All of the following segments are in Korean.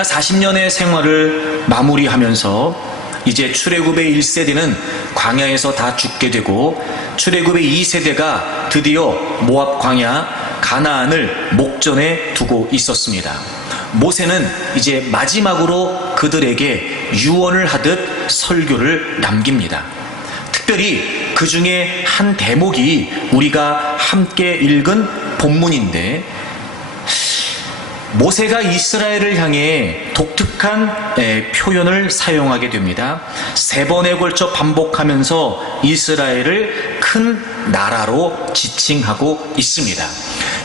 광야 40년의 생활을 마무리하면서 이제 출애굽의 1세대는 광야에서 다 죽게 되고 출애굽의 2세대가 드디어 모압 광야 가나안을 목전에 두고 있었습니다. 모세는 이제 마지막으로 그들에게 유언을 하듯 설교를 남깁니다. 특별히 그 중에 한 대목이 우리가 함께 읽은 본문인데, 모세가 이스라엘을 향해 독특한 표현을 사용하게 됩니다. 3번에 걸쳐 반복하면서 이스라엘을 큰 나라로 지칭하고 있습니다.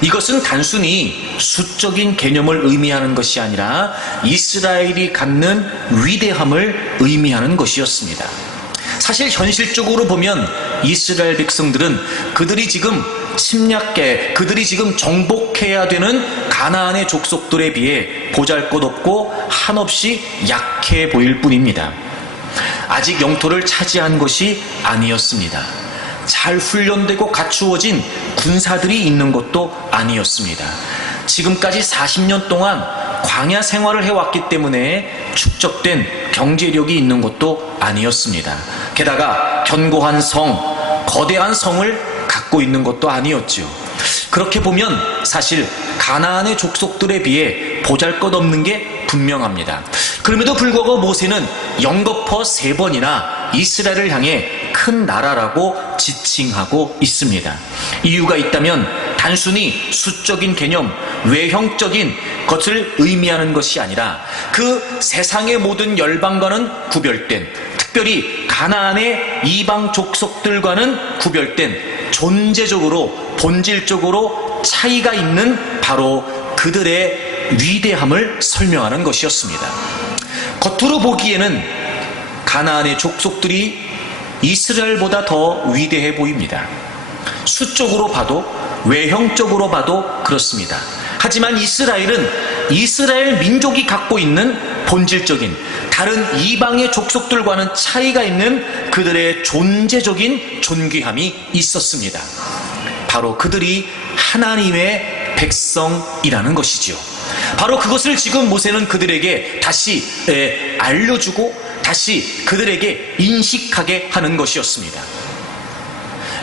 이것은 단순히 수적인 개념을 의미하는 것이 아니라 이스라엘이 갖는 위대함을 의미하는 것이었습니다. 사실 현실적으로 보면 이스라엘 백성들은 그들이 지금 그들이 지금 정복해야 되는 가나안의 족속들에 비해 보잘것없고 한없이 약해 보일 뿐입니다. 아직 영토를 차지한 것이 아니었습니다. 잘 훈련되고 갖추어진 군사들이 있는 것도 아니었습니다. 지금까지 40년 동안 광야 생활을 해왔기 때문에 축적된 경제력이 있는 것도 아니었습니다. 게다가 견고한 거대한 성을 갖고 있는 것도 아니었죠. 그렇게 보면 사실 가나안의 족속들에 비해 보잘것없는 게 분명합니다. 그럼에도 불구하고 모세는 연거푸 3번이나 이스라엘을 향해 큰 나라라고 지칭하고 있습니다. 이유가 있다면 단순히 수적인 개념, 외형적인 것을 의미하는 것이 아니라 그 세상의 모든 열방과는 구별된, 특별히 가나안의 이방 족속들과는 구별된 존재적으로, 본질적으로 차이가 있는 바로 그들의 위대함을 설명하는 것이었습니다. 겉으로 보기에는 가나안의 족속들이 이스라엘보다 더 위대해 보입니다. 수적으로 봐도, 외형적으로 봐도 그렇습니다. 하지만 이스라엘은 이스라엘 민족이 갖고 있는 본질적인, 다른 이방의 족속들과는 차이가 있는 그들의 존재적인 존귀함이 있었습니다. 바로 그들이 하나님의 백성이라는 것이지요. 바로 그것을 지금 모세는 그들에게 다시 알려주고 다시 그들에게 인식하게 하는 것이었습니다.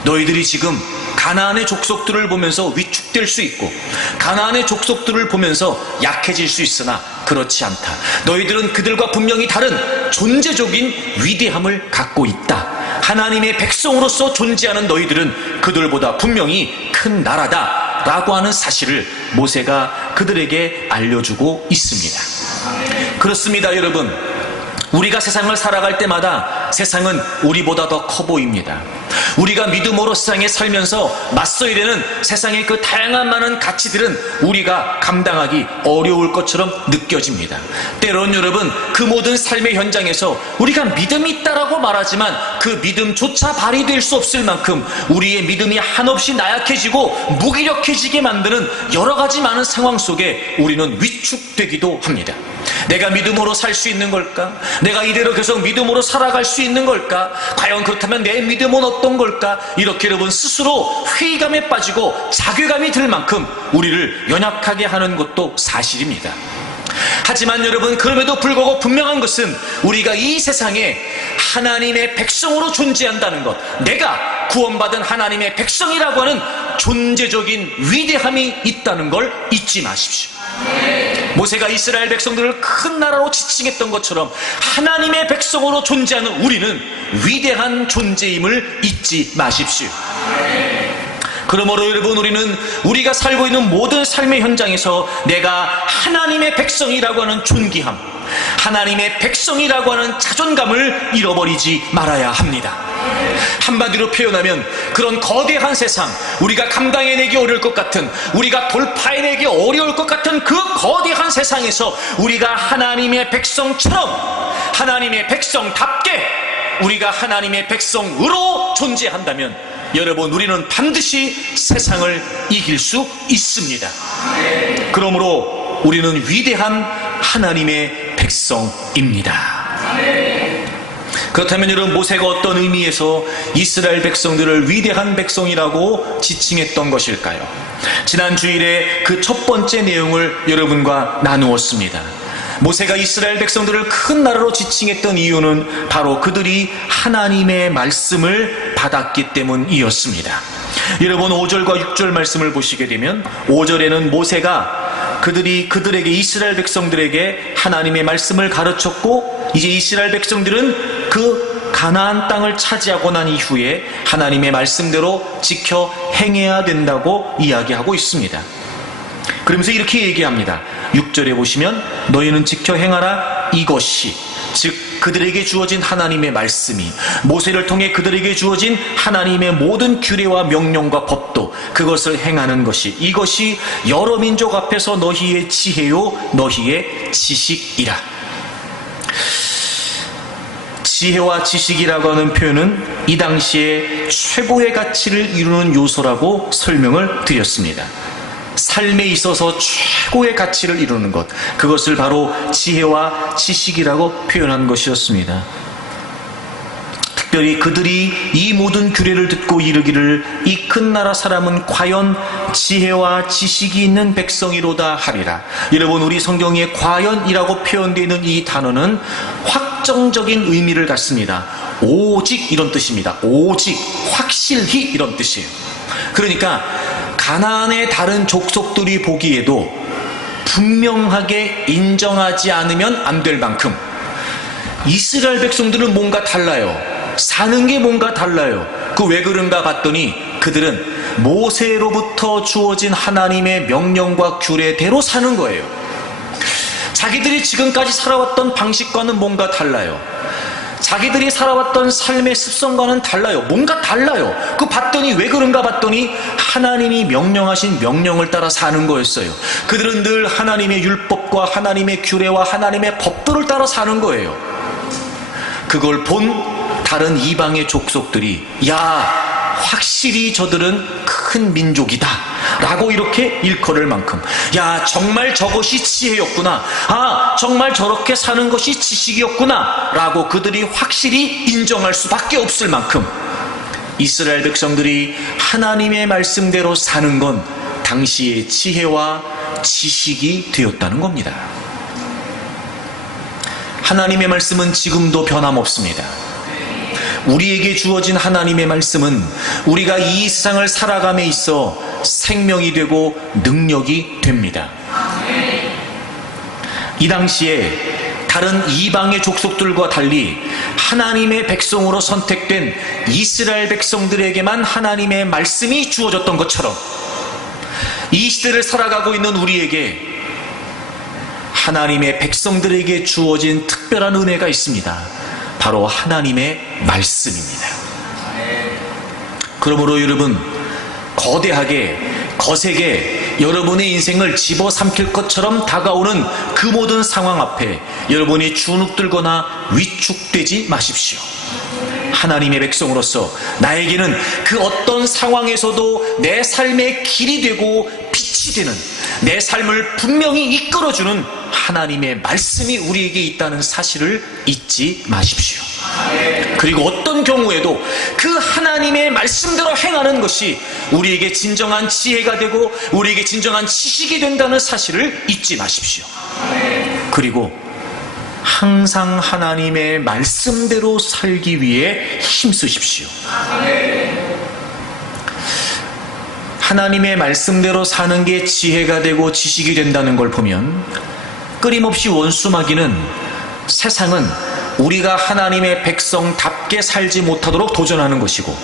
너희들이 지금 가나안의 족속들을 보면서 위축될 수 있고 가나안의 족속들을 보면서 약해질 수 있으나 그렇지 않다. 너희들은 그들과 분명히 다른 존재적인 위대함을 갖고 있다. 하나님의 백성으로서 존재하는 너희들은 그들보다 분명히 큰 나라다 라고 하는 사실을 모세가 그들에게 알려주고 있습니다. 그렇습니다, 여러분. 우리가 세상을 살아갈 때마다 세상은 우리보다 더 커 보입니다. 우리가 믿음으로 세상에 살면서 맞서야 되는 세상의 그 다양한 많은 가치들은 우리가 감당하기 어려울 것처럼 느껴집니다. 때론 여러분, 그 모든 삶의 현장에서 우리가 믿음이 있다라고 말하지만 그 믿음조차 발휘될 수 없을 만큼 우리의 믿음이 한없이 나약해지고 무기력해지게 만드는 여러 가지 많은 상황 속에 우리는 위축되기도 합니다. 내가 믿음으로 살 수 있는 걸까? 내가 이대로 계속 믿음으로 살아갈 수 있는 걸까? 과연 그렇다면 내 믿음은 어떤 걸까? 이렇게 여러분 스스로 회의감에 빠지고 자괴감이 들 만큼 우리를 연약하게 하는 것도 사실입니다. 하지만 여러분, 그럼에도 불구하고 분명한 것은 우리가 이 세상에 하나님의 백성으로 존재한다는 것, 내가 구원받은 하나님의 백성이라고 하는 존재적인 위대함이 있다는 걸 잊지 마십시오. 모세가 이스라엘 백성들을 큰 나라로 지칭했던 것처럼 하나님의 백성으로 존재하는 우리는 위대한 존재임을 잊지 마십시오. 그러므로 여러분, 우리는 우리가 살고 있는 모든 삶의 현장에서 내가 하나님의 백성이라고 하는 존귀함, 하나님의 백성이라고 하는 자존감을 잃어버리지 말아야 합니다. 한마디로 표현하면 그런 거대한 세상, 우리가 감당해내기 어려울 것 같은, 우리가 돌파해내기 어려울 것 같은 그 거대한 세상에서 우리가 하나님의 백성처럼, 하나님의 백성답게 우리가 하나님의 백성으로 존재한다면 여러분, 우리는 반드시 세상을 이길 수 있습니다. 그러므로 우리는 위대한 하나님의 백성입니다. 그렇다면 여러분, 모세가 어떤 의미에서 이스라엘 백성들을 위대한 백성이라고 지칭했던 것일까요? 지난 주일에 그 첫 번째 내용을 여러분과 나누었습니다. 모세가 이스라엘 백성들을 큰 나라로 지칭했던 이유는 바로 그들이 하나님의 말씀을 받았기 때문이었습니다. 여러분 5절과 6절 말씀을 보시게 되면 5절에는 모세가 그들에게 이스라엘 백성들에게 하나님의 말씀을 가르쳤고 이제 이스라엘 백성들은 그 가나안 땅을 차지하고 난 이후에 하나님의 말씀대로 지켜 행해야 된다고 이야기하고 있습니다. 그러면서 이렇게 얘기합니다. 6절에 보시면 너희는 지켜 행하라 이것이 즉 그들에게 주어진 하나님의 말씀이 모세를 통해 그들에게 주어진 하나님의 모든 규례와 명령과 법도 그것을 행하는 것이 이것이 여러 민족 앞에서 너희의 지혜요 너희의 지식이라. 지혜와 지식이라고 하는 표현은 이 당시에 최고의 가치를 이루는 요소라고 설명을 드렸습니다. 삶에 있어서 최고의 가치를 이루는 것, 그것을 바로 지혜와 지식이라고 표현한 것이었습니다. 특별히 그들이 이 모든 규례를 듣고 이르기를 이 큰 나라 사람은 과연 지혜와 지식이 있는 백성이로다 하리라. 여러분 우리 성경에 과연이라고 표현되어 있는 이 단어는 확정적인 의미를 갖습니다. 오직 이런 뜻입니다. 오직 확실히 이런 뜻이에요. 그러니까 가나안의 다른 족속들이 보기에도 분명하게 인정하지 않으면 안 될 만큼 이스라엘 백성들은 뭔가 달라요. 사는 게 뭔가 달라요. 그 왜 그런가 봤더니 그들은 모세로부터 주어진 하나님의 명령과 규례대로 사는 거예요. 자기들이 지금까지 살아왔던 방식과는 뭔가 달라요. 자기들이 살아왔던 삶의 습성과는 달라요. 뭔가 달라요. 그 봤더니 왜 그런가 봤더니 하나님이 명령하신 명령을 따라 사는 거였어요. 그들은 늘 하나님의 율법과 하나님의 규례와 하나님의 법도를 따라 사는 거예요. 그걸 본 다른 이방의 족속들이 야 확실히 저들은 큰 민족이다 라고 이렇게 일컬을 만큼 야 정말 저것이 지혜였구나, 아 정말 저렇게 사는 것이 지식이었구나 라고 그들이 확실히 인정할 수밖에 없을 만큼 이스라엘 백성들이 하나님의 말씀대로 사는 건 당시의 지혜와 지식이 되었다는 겁니다. 하나님의 말씀은 지금도 변함없습니다. 우리에게 주어진 하나님의 말씀은 우리가 이 세상을 살아감에 있어 생명이 되고 능력이 됩니다. 이 당시에 다른 이방의 족속들과 달리 하나님의 백성으로 선택된 이스라엘 백성들에게만 하나님의 말씀이 주어졌던 것처럼 이 시대를 살아가고 있는 우리에게 하나님의 백성들에게 주어진 특별한 은혜가 있습니다. 바로 하나님의 말씀입니다. 그러므로 여러분 거대하게 거세게 여러분의 인생을 집어삼킬 것처럼 다가오는 그 모든 상황 앞에 여러분이 주눅들거나 위축되지 마십시오. 하나님의 백성으로서 나에게는 그 어떤 상황에서도 내 삶의 길이 되고 빛이 되는 내 삶을 분명히 이끌어주는 하나님의 말씀이 우리에게 있다는 사실을 잊지 마십시오. 그리고 어떤 경우에도 그 하나님의 말씀대로 행하는 것이 우리에게 진정한 지혜가 되고 우리에게 진정한 지식이 된다는 사실을 잊지 마십시오. 그리고 항상 하나님의 말씀대로 살기 위해 힘쓰십시오. 하나님의 말씀대로 사는 게 지혜가 되고 지식이 된다는 걸 보면 끊임없이 원수마귀는 세상은 우리가 하나님의 백성답게 살지 못하도록 도전하는 것이고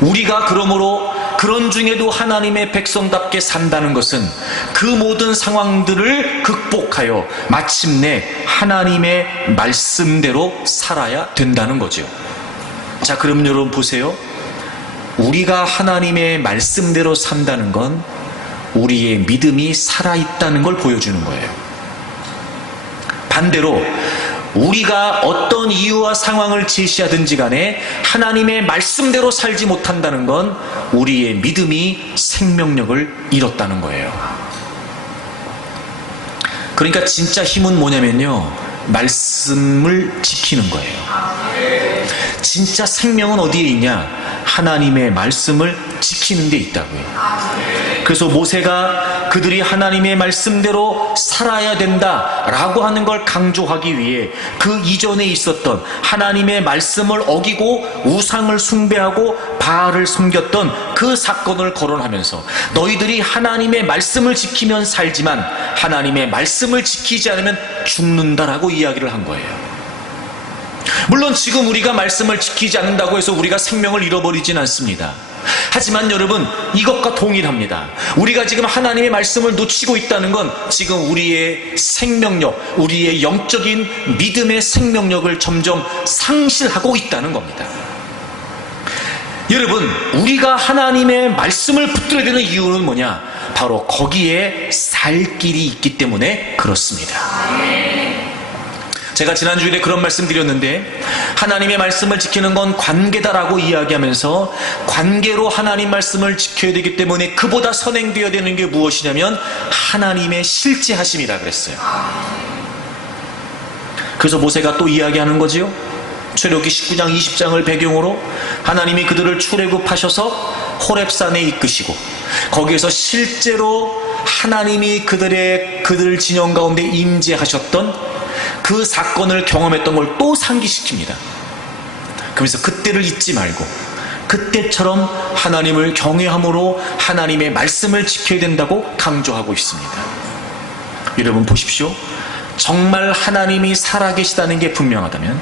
우리가 그러므로 그런 중에도 하나님의 백성답게 산다는 것은 그 모든 상황들을 극복하여 마침내 하나님의 말씀대로 살아야 된다는 거죠. 자, 그럼 여러분 보세요. 우리가 하나님의 말씀대로 산다는 건 우리의 믿음이 살아있다는 걸 보여주는 거예요. 반대로 우리가 어떤 이유와 상황을 제시하든지 간에 하나님의 말씀대로 살지 못한다는 건 우리의 믿음이 생명력을 잃었다는 거예요. 그러니까 진짜 힘은 뭐냐면요, 말씀을 지키는 거예요. 진짜 생명은 어디에 있냐? 하나님의 말씀을 지키는 데 있다고요. 그래서 모세가 그들이 하나님의 말씀대로 살아야 된다라고 하는 걸 강조하기 위해 그 이전에 있었던 하나님의 말씀을 어기고 우상을 숭배하고 바알을 섬겼던 그 사건을 거론하면서 너희들이 하나님의 말씀을 지키면 살지만 하나님의 말씀을 지키지 않으면 죽는다라고 이야기를 한 거예요. 물론 지금 우리가 말씀을 지키지 않는다고 해서 우리가 생명을 잃어버리진 않습니다. 하지만 여러분, 이것과 동일합니다. 우리가 지금 하나님의 말씀을 놓치고 있다는 건 지금 우리의 생명력, 우리의 영적인 믿음의 생명력을 점점 상실하고 있다는 겁니다. 여러분, 우리가 하나님의 말씀을 붙들어야 되는 이유는 뭐냐? 바로 거기에 살 길이 있기 때문에 그렇습니다. 제가 지난주일에 그런 말씀 드렸는데, 하나님의 말씀을 지키는 건 관계다라고 이야기하면서 관계로 하나님 말씀을 지켜야 되기 때문에 그보다 선행되어야 되는 게 무엇이냐면 하나님의 실제하심이라 그랬어요. 그래서 모세가 또 이야기하는 거지요. 출애굽기 19장 20장을 배경으로 하나님이 그들을 출애굽하셔서 호렙산에 이끄시고 거기에서 실제로 하나님이 그들 진영 가운데 임재하셨던 그 사건을 경험했던 걸 또 상기시킵니다. 그러면서 그때를 잊지 말고 그때처럼 하나님을 경외함으로 하나님의 말씀을 지켜야 된다고 강조하고 있습니다. 여러분 보십시오. 정말 하나님이 살아계시다는 게 분명하다면,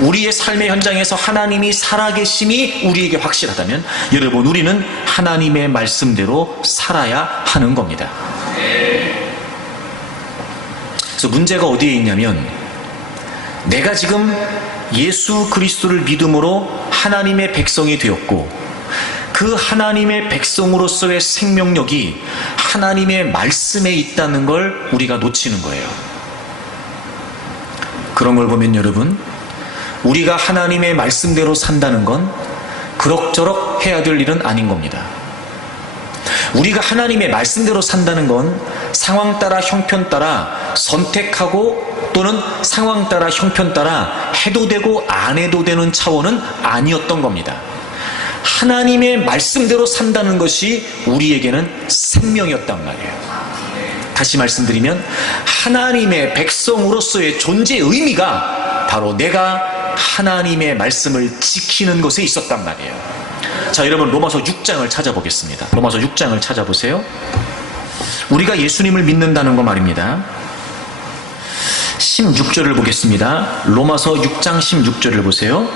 우리의 삶의 현장에서 하나님이 살아계심이 우리에게 확실하다면, 여러분 우리는 하나님의 말씀대로 살아야 하는 겁니다. 그래서 문제가 어디에 있냐면, 내가 지금 예수 그리스도를 믿음으로 하나님의 백성이 되었고 그 하나님의 백성으로서의 생명력이 하나님의 말씀에 있다는 걸 우리가 놓치는 거예요. 그런 걸 보면 여러분, 우리가 하나님의 말씀대로 산다는 건 그럭저럭 해야 될 일은 아닌 겁니다. 우리가 하나님의 말씀대로 산다는 건 상황 따라 형편 따라 선택하고 또는 상황 따라 형편 따라 해도 되고 안 해도 되는 차원은 아니었던 겁니다. 하나님의 말씀대로 산다는 것이 우리에게는 생명이었단 말이에요. 다시 말씀드리면 하나님의 백성으로서의 존재의 의미가 바로 내가 하나님의 말씀을 지키는 것에 있었단 말이에요. 자, 여러분 로마서 6장을 찾아보겠습니다. 로마서 6장을 찾아보세요. 우리가 예수님을 믿는다는 거 말입니다. 16절을 보겠습니다. 로마서 6장 16절을 보세요.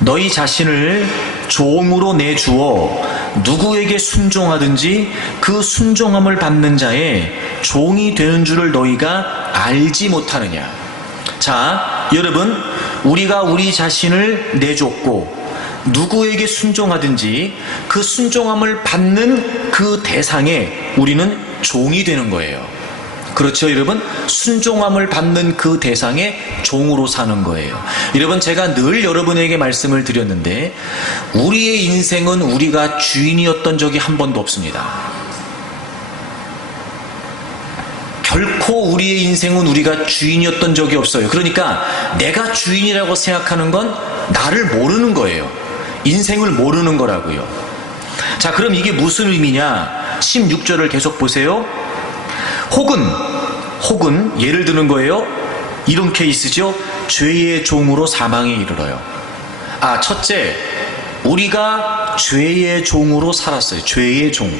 너희 자신을 종으로 내주어 누구에게 순종하든지 그 순종함을 받는 자의 종이 되는 줄을 너희가 알지 못하느냐. 자, 여러분 우리가 우리 자신을 내줬고 누구에게 순종하든지 그 순종함을 받는 그 대상에 우리는 종이 되는 거예요. 그렇죠 여러분? 순종함을 받는 그 대상의 종으로 사는 거예요. 여러분 제가 늘 여러분에게 말씀을 드렸는데 우리의 인생은 우리가 주인이었던 적이 한 번도 없습니다. 결코 우리의 인생은 우리가 주인이었던 적이 없어요. 그러니까 내가 주인이라고 생각하는 건 나를 모르는 거예요. 인생을 모르는 거라고요. 자, 그럼 이게 무슨 의미냐? 16절을 계속 보세요. 혹은 예를 드는 거예요. 이런 케이스죠. 죄의 종으로 사망에 이르러요. 아, 첫째, 우리가 죄의 종으로 살았어요. 죄의 종.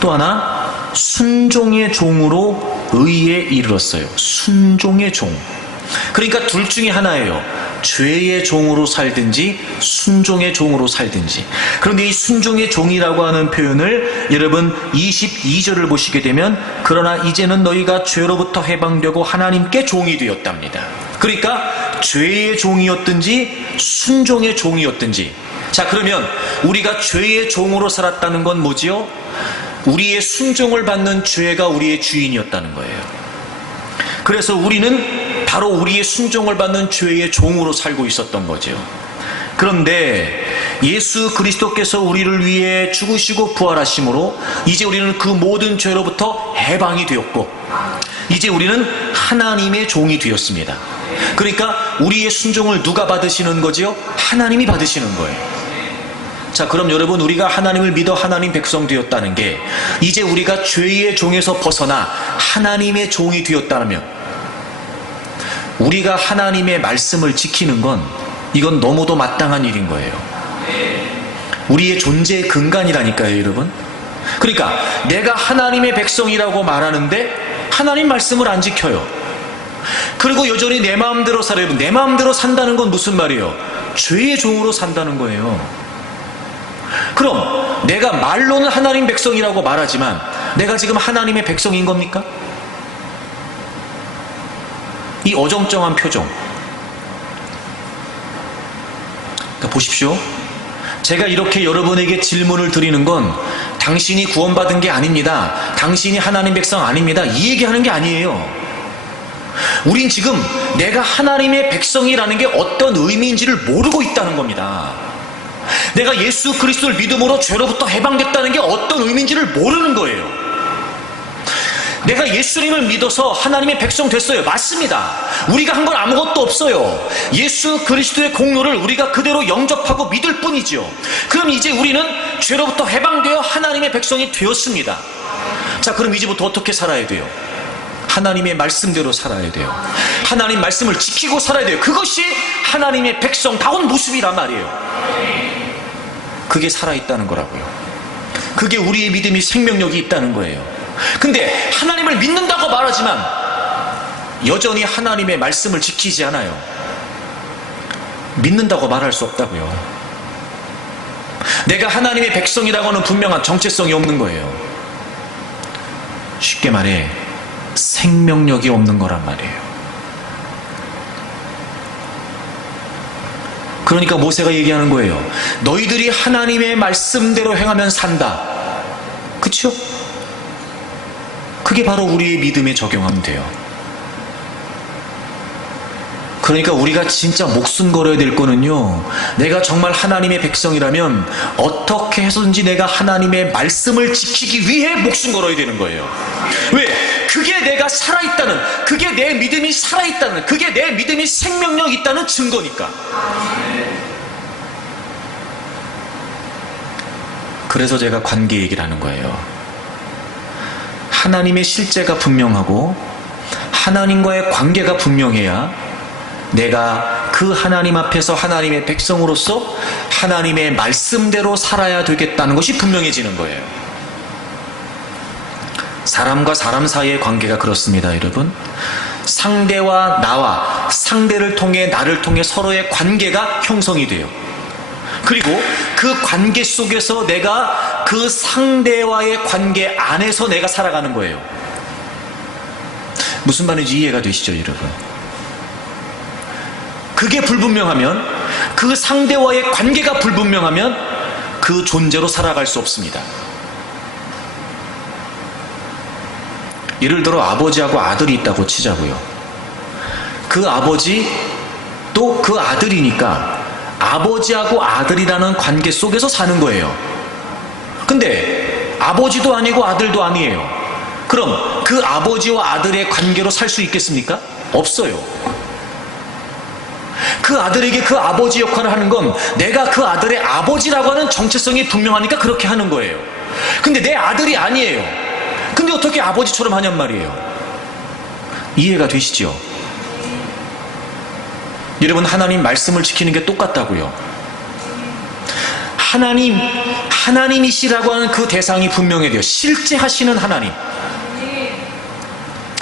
또 하나, 순종의 종으로 의에 이르렀어요. 순종의 종. 그러니까 둘 중에 하나예요. 죄의 종으로 살든지 순종의 종으로 살든지. 그런데 이 순종의 종이라고 하는 표현을 여러분 22절을 보시게 되면 그러나 이제는 너희가 죄로부터 해방되고 하나님께 종이 되었답니다. 그러니까 죄의 종이었든지 순종의 종이었든지. 자, 그러면 우리가 죄의 종으로 살았다는 건 뭐지요? 우리의 순종을 받는 죄가 우리의 주인이었다는 거예요. 그래서 우리는 바로 우리의 순종을 받는 죄의 종으로 살고 있었던 거죠. 그런데 예수 그리스도께서 우리를 위해 죽으시고 부활하심으로 이제 우리는 그 모든 죄로부터 해방이 되었고 이제 우리는 하나님의 종이 되었습니다. 그러니까 우리의 순종을 누가 받으시는 거지요? 하나님이 받으시는 거예요. 자, 그럼 여러분, 우리가 하나님을 믿어 하나님 백성 되었다는 게 이제 우리가 죄의 종에서 벗어나 하나님의 종이 되었다면, 우리가 하나님의 말씀을 지키는 건 이건 너무도 마땅한 일인 거예요. 우리의 존재의 근간이라니까요, 여러분. 그러니까 내가 하나님의 백성이라고 말하는데 하나님 말씀을 안 지켜요. 그리고 여전히 내 마음대로 살아요. 내 마음대로 산다는 건 무슨 말이에요? 죄의 종으로 산다는 거예요. 그럼 내가 말로는 하나님 백성이라고 말하지만 내가 지금 하나님의 백성인 겁니까? 이 어정쩡한 표정. 그러니까 보십시오. 제가 이렇게 여러분에게 질문을 드리는 건 당신이 구원받은 게 아닙니다, 당신이 하나님 백성 아닙니다, 이 얘기하는 게 아니에요. 우린 지금 내가 하나님의 백성이라는 게 어떤 의미인지를 모르고 있다는 겁니다. 내가 예수 그리스도를 믿음으로 죄로부터 해방됐다는 게 어떤 의미인지를 모르는 거예요. 내가 예수님을 믿어서 하나님의 백성 됐어요. 맞습니다. 우리가 한 건 아무것도 없어요. 예수 그리스도의 공로를 우리가 그대로 영접하고 믿을 뿐이죠. 그럼 이제 우리는 죄로부터 해방되어 하나님의 백성이 되었습니다. 자, 그럼 이제부터 어떻게 살아야 돼요? 하나님의 말씀대로 살아야 돼요. 하나님 말씀을 지키고 살아야 돼요. 그것이 하나님의 백성다운 모습이란 말이에요. 그게 살아있다는 거라고요. 그게 우리의 믿음이 생명력이 있다는 거예요. 근데 하나님을 믿는다고 말하지만 여전히 하나님의 말씀을 지키지 않아요. 믿는다고 말할 수 없다고요. 내가 하나님의 백성이라고는 분명한 정체성이 없는 거예요. 쉽게 말해 생명력이 없는 거란 말이에요. 그러니까 모세가 얘기하는 거예요. 너희들이 하나님의 말씀대로 행하면 산다. 그쵸? 그게 바로 우리의 믿음에 적용하면 돼요. 그러니까 우리가 진짜 목숨 걸어야 될 거는요, 내가 정말 하나님의 백성이라면 어떻게 해서든지 내가 하나님의 말씀을 지키기 위해 목숨 걸어야 되는 거예요. 왜? 그게 내가 살아있다는, 그게 내 믿음이 살아있다는, 그게 내 믿음이 생명력 있다는 증거니까. 그래서 제가 관계 얘기를 하는 거예요. 하나님의 실제가 분명하고 하나님과의 관계가 분명해야 내가 그 하나님 앞에서 하나님의 백성으로서 하나님의 말씀대로 살아야 되겠다는 것이 분명해지는 거예요. 사람과 사람 사이의 관계가 그렇습니다, 여러분. 상대와 나와 상대를 통해 나를 통해 서로의 관계가 형성이 돼요. 그리고 그 관계 속에서 내가 그 상대와의 관계 안에서 내가 살아가는 거예요. 무슨 말인지 이해가 되시죠, 여러분? 그게 불분명하면, 그 상대와의 관계가 불분명하면 그 존재로 살아갈 수 없습니다. 예를 들어 아버지하고 아들이 있다고 치자고요. 그 아버지 또 그 아들이니까 아버지하고 아들이라는 관계 속에서 사는 거예요. 근데 아버지도 아니고 아들도 아니에요. 그럼 그 아버지와 아들의 관계로 살 수 있겠습니까? 없어요. 그 아들에게 그 아버지 역할을 하는 건 내가 그 아들의 아버지라고 하는 정체성이 분명하니까 그렇게 하는 거예요. 근데 내 아들이 아니에요. 근데 어떻게 아버지처럼 하냔 말이에요. 이해가 되시죠? 여러분, 하나님 말씀을 지키는 게 똑같다고요. 하나님이시라고 하는 그 대상이 분명해야 돼요. 실제 하시는 하나님.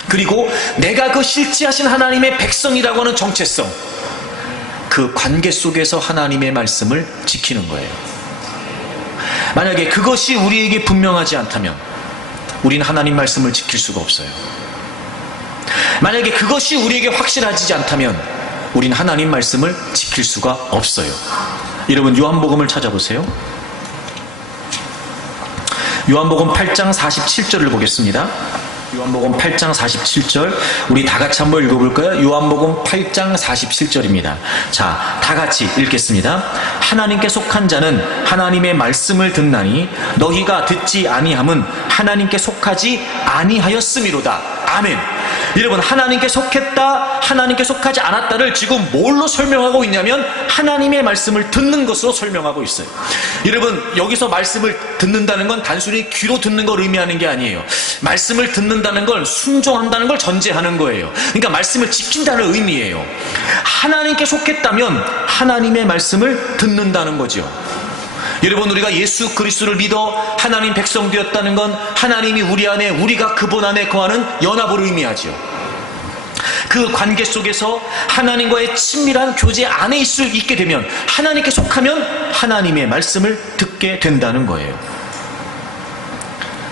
그리고 내가 그 실제 하신 하나님의 백성이라고 하는 정체성, 그 관계 속에서 하나님의 말씀을 지키는 거예요. 만약에 그것이 우리에게 분명하지 않다면 우리는 하나님 말씀을 지킬 수가 없어요. 만약에 그것이 우리에게 확실하지 않다면 우린 하나님 말씀을 지킬 수가 없어요. 여러분, 요한복음을 찾아보세요. 요한복음 8장 47절을 보겠습니다. 요한복음 8장 47절, 우리 다 같이 한번 읽어볼까요? 요한복음 8장 47절입니다. 자, 다 같이 읽겠습니다. 하나님께 속한 자는 하나님의 말씀을 듣나니 너희가 듣지 아니함은 하나님께 속하지 아니하였음이로다. 아멘. 여러분, 하나님께 속했다, 하나님께 속하지 않았다를 지금 뭘로 설명하고 있냐면 하나님의 말씀을 듣는 것으로 설명하고 있어요. 여러분, 여기서 말씀을 듣는다는 건 단순히 귀로 듣는 걸 의미하는 게 아니에요. 말씀을 듣는다는 걸 순종한다는 걸 전제하는 거예요. 그러니까 말씀을 지킨다는 의미예요. 하나님께 속했다면 하나님의 말씀을 듣는다는 거죠. 여러분, 우리가 예수 그리스도를 믿어 하나님 백성 되었다는 건 하나님이 우리 안에, 우리가 그분 안에 거하는 연합을 의미하죠. 그 관계 속에서 하나님과의 친밀한 교제 안에 있게 되면, 하나님께 속하면 하나님의 말씀을 듣게 된다는 거예요.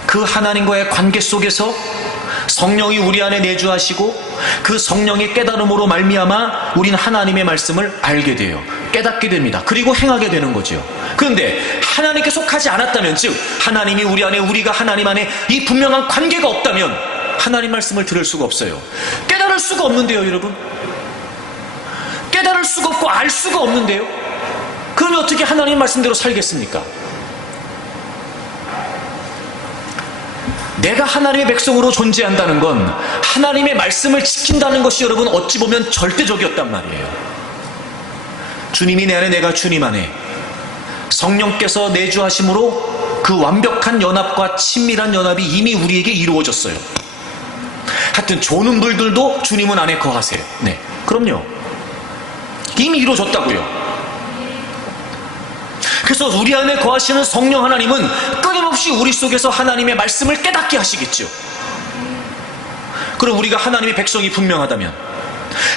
그 하나님과의 관계 속에서 성령이 우리 안에 내주하시고 그 성령의 깨달음으로 말미암아 우리는 하나님의 말씀을 알게 돼요. 깨닫게 됩니다. 그리고 행하게 되는 거죠. 그런데 하나님께 속하지 않았다면, 즉 하나님이 우리 안에, 우리가 하나님 안에 이 분명한 관계가 없다면 하나님 말씀을 들을 수가 없어요. 깨달을 수가 없는데요, 여러분. 깨달을 수가 없고 알 수가 없는데요. 그러면 어떻게 하나님 말씀대로 살겠습니까? 내가 하나님의 백성으로 존재한다는 건 하나님의 말씀을 지킨다는 것이 여러분 어찌 보면 절대적이었단 말이에요. 주님이 내 안에, 내가 주님 안에, 성령께서 내주하심으로 그 완벽한 연합과 친밀한 연합이 이미 우리에게 이루어졌어요. 하여튼 조는 불들도 주님은 안에 거하세요. 네, 그럼요. 이미 이루어졌다고요. 그래서 우리 안에 거하시는 성령 하나님은 끊임없이 우리 속에서 하나님의 말씀을 깨닫게 하시겠죠. 그럼 우리가 하나님의 백성이 분명하다면,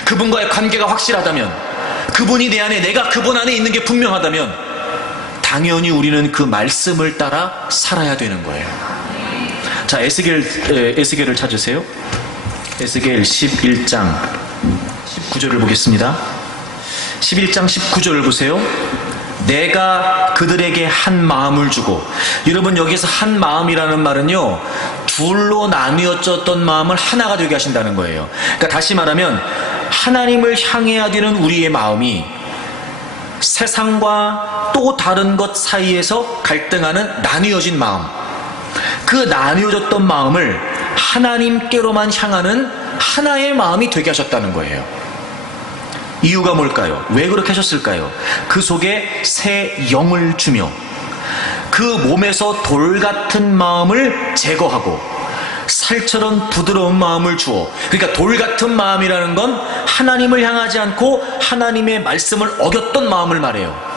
그분과의 관계가 확실하다면, 그분이 내 안에, 내가 그분 안에 있는 게 분명하다면 당연히 우리는 그 말씀을 따라 살아야 되는 거예요. 자, 에스겔을 찾으세요. 에스겔 11장 19절을 보겠습니다. 11장 19절을 보세요. 내가 그들에게 한 마음을 주고, 여러분 여기서 한 마음이라는 말은요, 둘로 나뉘어졌던 마음을 하나가 되게 하신다는 거예요. 그러니까 다시 말하면 하나님을 향해야 되는 우리의 마음이 세상과 또 다른 것 사이에서 갈등하는 나뉘어진 마음, 그 나뉘어졌던 마음을 하나님께로만 향하는 하나의 마음이 되게 하셨다는 거예요. 이유가 뭘까요? 왜 그렇게 하셨을까요? 그 속에 새 영을 주며 그 몸에서 돌 같은 마음을 제거하고 살처럼 부드러운 마음을 주어, 그러니까 돌 같은 마음이라는 건 하나님을 향하지 않고 하나님의 말씀을 어겼던 마음을 말해요.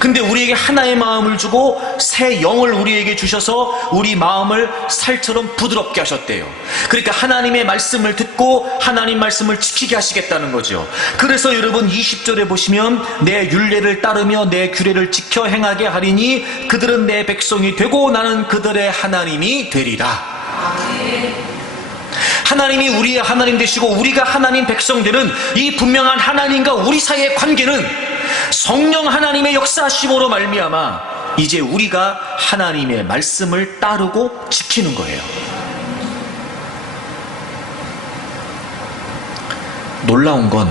근데 우리에게 하나의 마음을 주고 새 영을 우리에게 주셔서 우리 마음을 살처럼 부드럽게 하셨대요. 그러니까 하나님의 말씀을 듣고 하나님 말씀을 지키게 하시겠다는 거죠. 그래서 여러분 20절에 보시면 내 율례를 따르며 내 규례를 지켜 행하게 하리니 그들은 내 백성이 되고 나는 그들의 하나님이 되리라. 하나님이 우리의 하나님 되시고 우리가 하나님 백성 되는 이 분명한 하나님과 우리 사이의 관계는 성령 하나님의 역사하심으로 말미암아 이제 우리가 하나님의 말씀을 따르고 지키는 거예요. 놀라운 건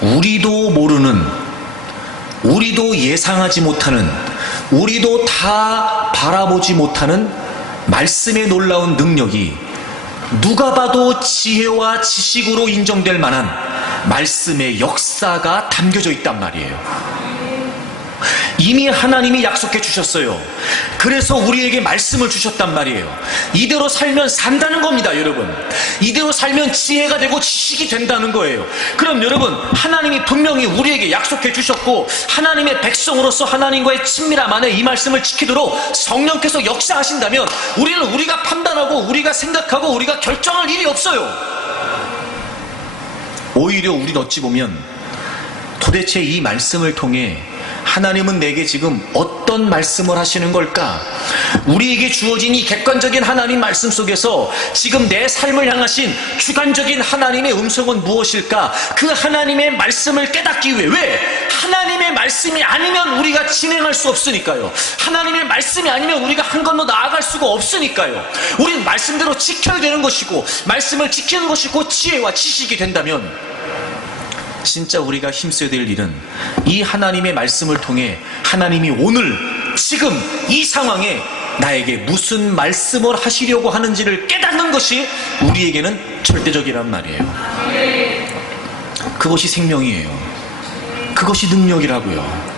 우리도 모르는, 우리도 예상하지 못하는, 우리도 다 바라보지 못하는 말씀의 놀라운 능력이 누가 봐도 지혜와 지식으로 인정될 만한 말씀의 역사가 담겨져 있단 말이에요. 이미 하나님이 약속해 주셨어요. 그래서 우리에게 말씀을 주셨단 말이에요. 이대로 살면 산다는 겁니다, 여러분. 이대로 살면 지혜가 되고 지식이 된다는 거예요. 그럼 여러분, 하나님이 분명히 우리에게 약속해 주셨고 하나님의 백성으로서 하나님과의 친밀함 안에 이 말씀을 지키도록 성령께서 역사하신다면 우리는 우리가 판단하고 우리가 생각하고 우리가 결정할 일이 없어요. 오히려 우리는 어찌 보면 도대체 이 말씀을 통해 하나님은 내게 지금 어떤 말씀을 하시는 걸까? 우리에게 주어진 이 객관적인 하나님 말씀 속에서 지금 내 삶을 향하신 주관적인 하나님의 음성은 무엇일까? 그 하나님의 말씀을 깨닫기 위해, 왜? 하나님의 말씀이 아니면 우리가 진행할 수 없으니까요. 하나님의 말씀이 아니면 우리가 한 걸로 나아갈 수가 없으니까요. 우린 말씀대로 지켜야 되는 것이고 말씀을 지키는 것이고 지혜와 지식이 된다면 진짜 우리가 힘써야 될 일은 이 하나님의 말씀을 통해 하나님이 오늘 지금 이 상황에 나에게 무슨 말씀을 하시려고 하는지를 깨닫는 것이 우리에게는 절대적이란 말이에요. 그것이 생명이에요. 그것이 능력이라고요.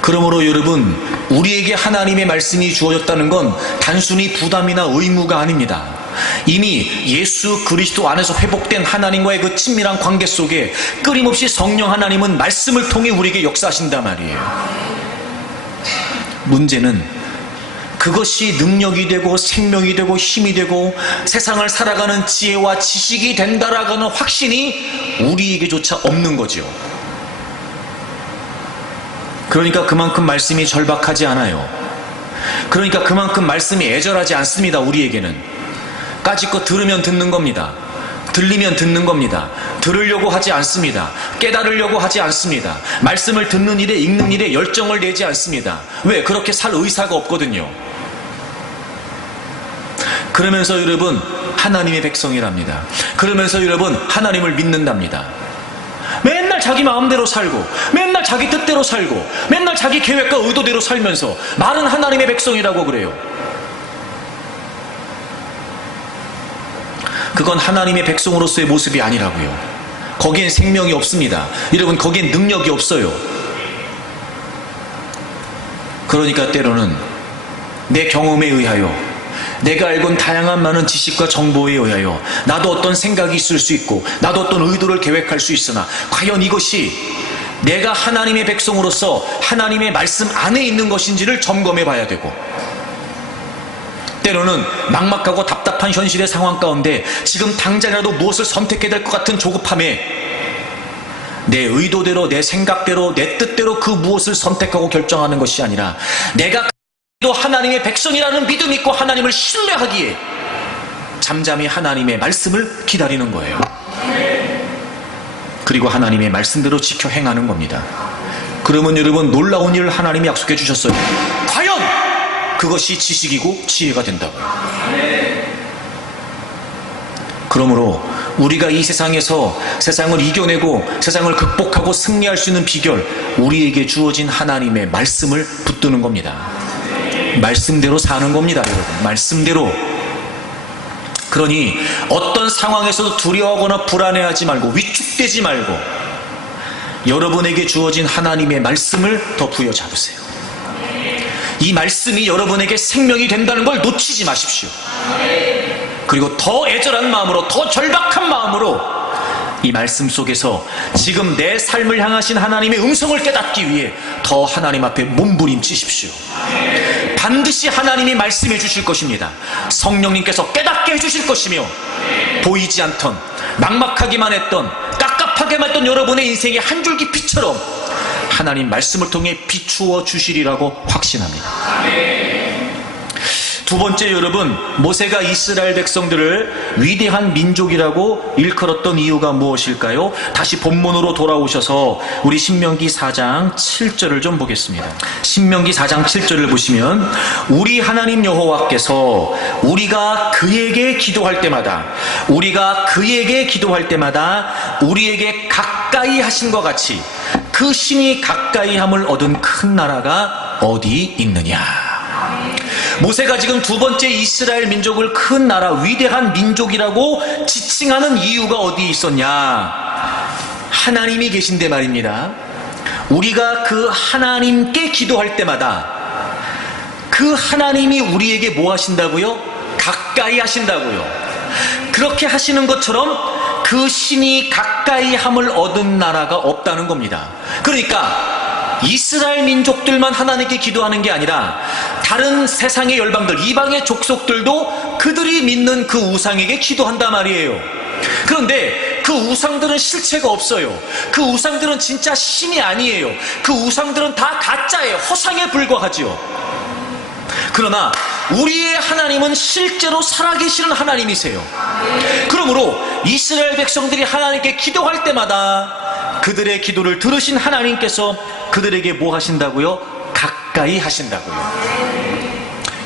그러므로 여러분, 우리에게 하나님의 말씀이 주어졌다는 건 단순히 부담이나 의무가 아닙니다. 이미 예수 그리스도 안에서 회복된 하나님과의 그 친밀한 관계 속에 끊임없이 성령 하나님은 말씀을 통해 우리에게 역사하신단 말이에요. 문제는 그것이 능력이 되고 생명이 되고 힘이 되고 세상을 살아가는 지혜와 지식이 된다라는 확신이 우리에게조차 없는 거죠. 그러니까 그만큼 말씀이 절박하지 않아요. 그러니까 그만큼 말씀이 애절하지 않습니다. 우리에게는 까짓거 들으면 듣는 겁니다. 들리면 듣는 겁니다. 들으려고 하지 않습니다. 깨달으려고 하지 않습니다. 말씀을 듣는 일에 읽는 일에 열정을 내지 않습니다. 왜? 그렇게 살 의사가 없거든요. 그러면서 여러분 하나님의 백성이랍니다. 그러면서 여러분 하나님을 믿는답니다. 맨날 자기 마음대로 살고 맨날 자기 뜻대로 살고 맨날 자기 계획과 의도대로 살면서 말은 하나님의 백성이라고 그래요. 그건 하나님의 백성으로서의 모습이 아니라고요. 거기엔 생명이 없습니다. 여러분, 거기엔 능력이 없어요. 그러니까 때로는 내 경험에 의하여, 내가 알고 온 다양한 많은 지식과 정보에 의하여 나도 어떤 생각이 있을 수 있고 나도 어떤 의도를 계획할 수 있으나 과연 이것이 내가 하나님의 백성으로서 하나님의 말씀 안에 있는 것인지를 점검해 봐야 되고, 때로는 막막하고 답답한 현실의 상황 가운데 지금 당장이라도 무엇을 선택해야 될 것 같은 조급함에 내 의도대로, 내 생각대로, 내 뜻대로 그 무엇을 선택하고 결정하는 것이 아니라 내가 하나님의 백성이라는 믿음이 있고 하나님을 신뢰하기에 잠잠히 하나님의 말씀을 기다리는 거예요. 그리고 하나님의 말씀대로 지켜 행하는 겁니다. 그러면 여러분, 놀라운 일을 하나님이 약속해 주셨어요. 과연 그것이 지식이고 지혜가 된다고요. 그러므로 우리가 이 세상에서 세상을 이겨내고 세상을 극복하고 승리할 수 있는 비결, 우리에게 주어진 하나님의 말씀을 붙드는 겁니다. 말씀대로 사는 겁니다, 여러분. 말씀대로. 그러니 어떤 상황에서도 두려워하거나 불안해하지 말고 위축되지 말고 여러분에게 주어진 하나님의 말씀을 더 부여잡으세요. 이 말씀이 여러분에게 생명이 된다는 걸 놓치지 마십시오. 그리고 더 애절한 마음으로, 더 절박한 마음으로 이 말씀 속에서 지금 내 삶을 향하신 하나님의 음성을 깨닫기 위해 더 하나님 앞에 몸부림치십시오. 반드시 하나님이 말씀해 주실 것입니다. 성령님께서 깨닫게 해주실 것이며, 보이지 않던, 막막하기만 했던, 깝깝하게만 했던 여러분의 인생의 한 줄기 빛처럼 하나님 말씀을 통해 비추어 주시리라고 확신합니다. 두 번째, 여러분, 모세가 이스라엘 백성들을 위대한 민족이라고 일컬었던 이유가 무엇일까요? 다시 본문으로 돌아오셔서 우리 신명기 4장 7절을 좀 보겠습니다. 신명기 4장 7절을 보시면, 우리 하나님 여호와께서 우리가 그에게 기도할 때마다 우리에게 가까이 하신 것 같이 그 신이 가까이함을 얻은 큰 나라가 어디 있느냐. 모세가 지금 두 번째 이스라엘 민족을 큰 나라, 위대한 민족이라고 지칭하는 이유가 어디 있었냐? 하나님이 계신데 말입니다. 우리가 그 하나님께 기도할 때마다 그 하나님이 우리에게 뭐 하신다고요? 가까이 하신다고요. 그렇게 하시는 것처럼 그 신이 가까이 함을 얻은 나라가 없다는 겁니다. 그러니까 이스라엘 민족들만 하나님께 기도하는 게 아니라 다른 세상의 열방들, 이방의 족속들도 그들이 믿는 그 우상에게 기도한단 말이에요. 그런데 그 우상들은 실체가 없어요. 그 우상들은 진짜 신이 아니에요. 그 우상들은 다 가짜예요. 허상에 불과하죠. 그러나 우리의 하나님은 실제로 살아계시는 하나님이세요. 그러므로 이스라엘 백성들이 하나님께 기도할 때마다 그들의 기도를 들으신 하나님께서 그들에게 뭐 하신다고요? 가까이 하신다고요.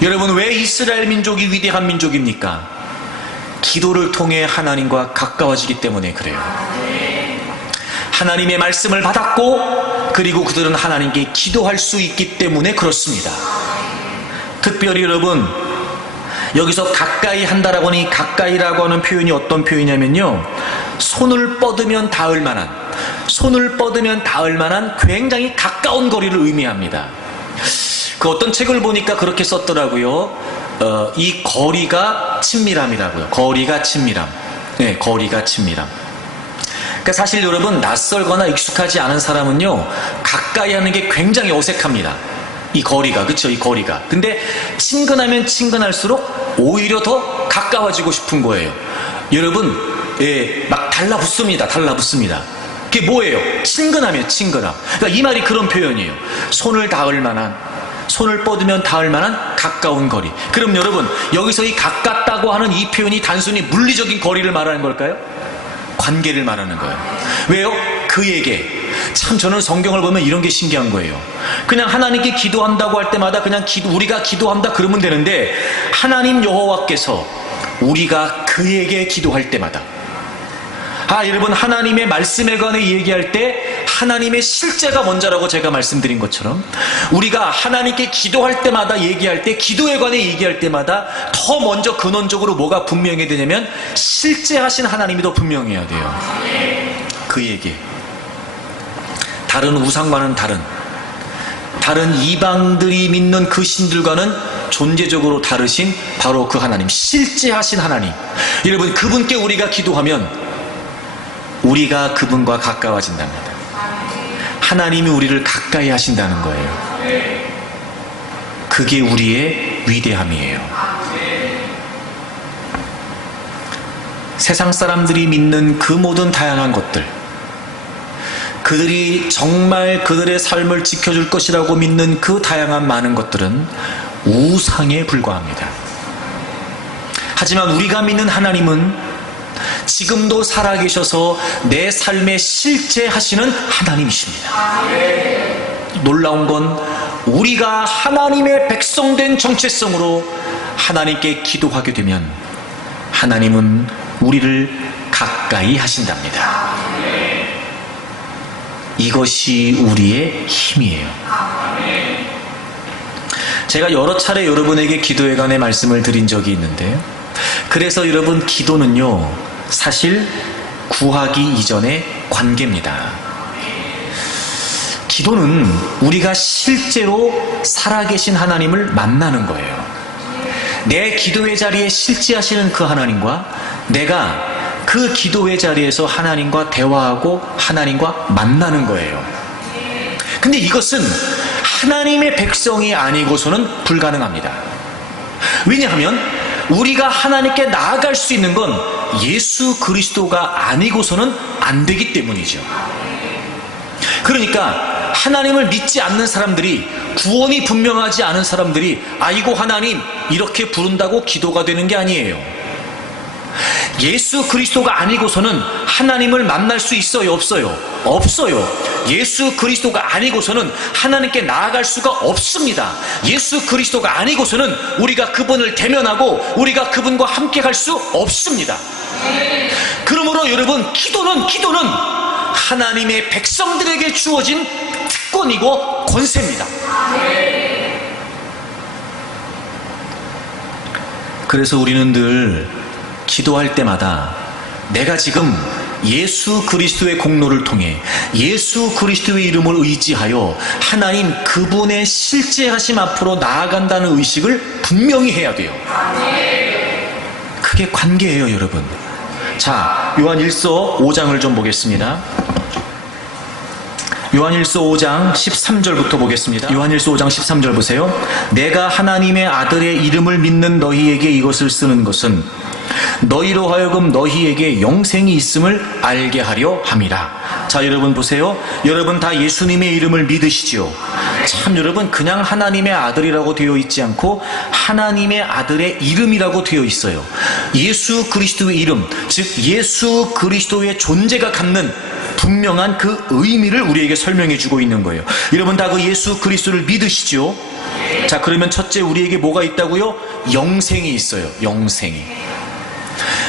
여러분, 왜 이스라엘 민족이 위대한 민족입니까? 기도를 통해 하나님과 가까워지기 때문에 그래요. 하나님의 말씀을 받았고 그리고 그들은 하나님께 기도할 수 있기 때문에 그렇습니다. 특별히 여러분, 여기서 가까이 한다라고 하니 가까이라고 하는 표현이 어떤 표현이냐면요, 손을 뻗으면 닿을 만한, 손을 뻗으면 닿을 만한 굉장히 가까운 거리를 의미합니다. 그 어떤 책을 보니까 그렇게 썼더라고요. 이 거리가 친밀함이라고요. 거리가 친밀함. 네, 거리가 친밀함. 그러니까 사실 여러분, 낯설거나 익숙하지 않은 사람은요, 가까이 하는 게 굉장히 어색합니다. 이 거리가, 그쵸? 이 거리가. 근데 친근하면 친근할수록 오히려 더 가까워지고 싶은 거예요. 여러분, 예, 막 달라붙습니다. 달라붙습니다. 그게 뭐예요? 친근하면 친근함. 그러니까 이 말이 그런 표현이에요. 손을 닿을 만한, 손을 뻗으면 닿을 만한 가까운 거리. 그럼 여러분, 여기서 이 가깝다고 하는 이 표현이 단순히 물리적인 거리를 말하는 걸까요? 관계를 말하는 거예요. 왜요? 그에게. 참 저는 성경을 보면 이런 게 신기한 거예요. 그냥 하나님께 기도한다고 할 때마다 그냥 우리가 기도한다 그러면 되는데, 하나님 여호와께서 우리가 그에게 기도할 때마다, 여러분, 하나님의 말씀에 관해 얘기할 때 하나님의 실제가 먼저라고 제가 말씀드린 것처럼, 우리가 하나님께 기도할 때마다 얘기할 때, 기도에 관해 얘기할 때마다 더 먼저 근원적으로 뭐가 분명해야 되냐면 실제 하신 하나님이 더 분명해야 돼요. 그에게. 다른 우상과는 다른 이방들이 믿는 그 신들과는 존재적으로 다르신 바로 그 하나님, 실제 하신 하나님. 여러분, 그분께 우리가 기도하면 우리가 그분과 가까워진답니다. 하나님이 우리를 가까이 하신다는 거예요. 그게 우리의 위대함이에요. 세상 사람들이 믿는 그 모든 다양한 것들, 그들이 정말 그들의 삶을 지켜줄 것이라고 믿는 그 다양한 많은 것들은 우상에 불과합니다. 하지만 우리가 믿는 하나님은 지금도 살아계셔서 내 삶에 실제 하시는 하나님이십니다. 놀라운 건 우리가 하나님의 백성된 정체성으로 하나님께 기도하게 되면 하나님은 우리를 가까이 하신답니다. 이것이 우리의 힘이에요. 제가 여러 차례 여러분에게 기도에 관해 말씀을 드린 적이 있는데요, 그래서 여러분, 기도는요 사실 구하기 이전의 관계입니다. 기도는 우리가 실제로 살아계신 하나님을 만나는 거예요. 내 기도의 자리에 실제하시는 그 하나님과 내가 그 기도의 자리에서 하나님과 대화하고 하나님과 만나는 거예요. 근데 이것은 하나님의 백성이 아니고서는 불가능합니다. 왜냐하면 우리가 하나님께 나아갈 수 있는 건 예수 그리스도가 아니고서는 안 되기 때문이죠. 그러니까 하나님을 믿지 않는 사람들이, 구원이 분명하지 않은 사람들이 아이고 하나님 이렇게 부른다고 기도가 되는 게 아니에요. 예수 그리스도가 아니고서는 하나님을 만날 수 있어요? 없어요? 없어요. 예수 그리스도가 아니고서는 하나님께 나아갈 수가 없습니다. 예수 그리스도가 아니고서는 우리가 그분을 대면하고 우리가 그분과 함께 갈 수 없습니다. 그러므로 여러분, 기도는 하나님의 백성들에게 주어진 특권이고 권세입니다. 그래서 우리는 늘 기도할 때마다 내가 지금 예수 그리스도의 공로를 통해 예수 그리스도의 이름을 의지하여 하나님 그분의 실제하심 앞으로 나아간다는 의식을 분명히 해야 돼요. 그게 관계예요, 여러분. 자, 요한일서 5장을 좀 보겠습니다. 요한일서 5장 13절부터 보겠습니다. 요한일서 5장 13절 보세요. 내가 하나님의 아들의 이름을 믿는 너희에게 이것을 쓰는 것은 너희로 하여금 너희에게 영생이 있음을 알게 하려 함이라. 자, 여러분 보세요. 여러분 다 예수님의 이름을 믿으시죠? 참, 여러분, 그냥 하나님의 아들이라고 되어 있지 않고 하나님의 아들의 이름이라고 되어 있어요. 예수 그리스도의 이름, 즉 예수 그리스도의 존재가 갖는 분명한 그 의미를 우리에게 설명해 주고 있는 거예요. 여러분 다 그 예수 그리스도를 믿으시죠? 자, 그러면 첫째, 우리에게 뭐가 있다고요? 영생이 있어요. 영생이.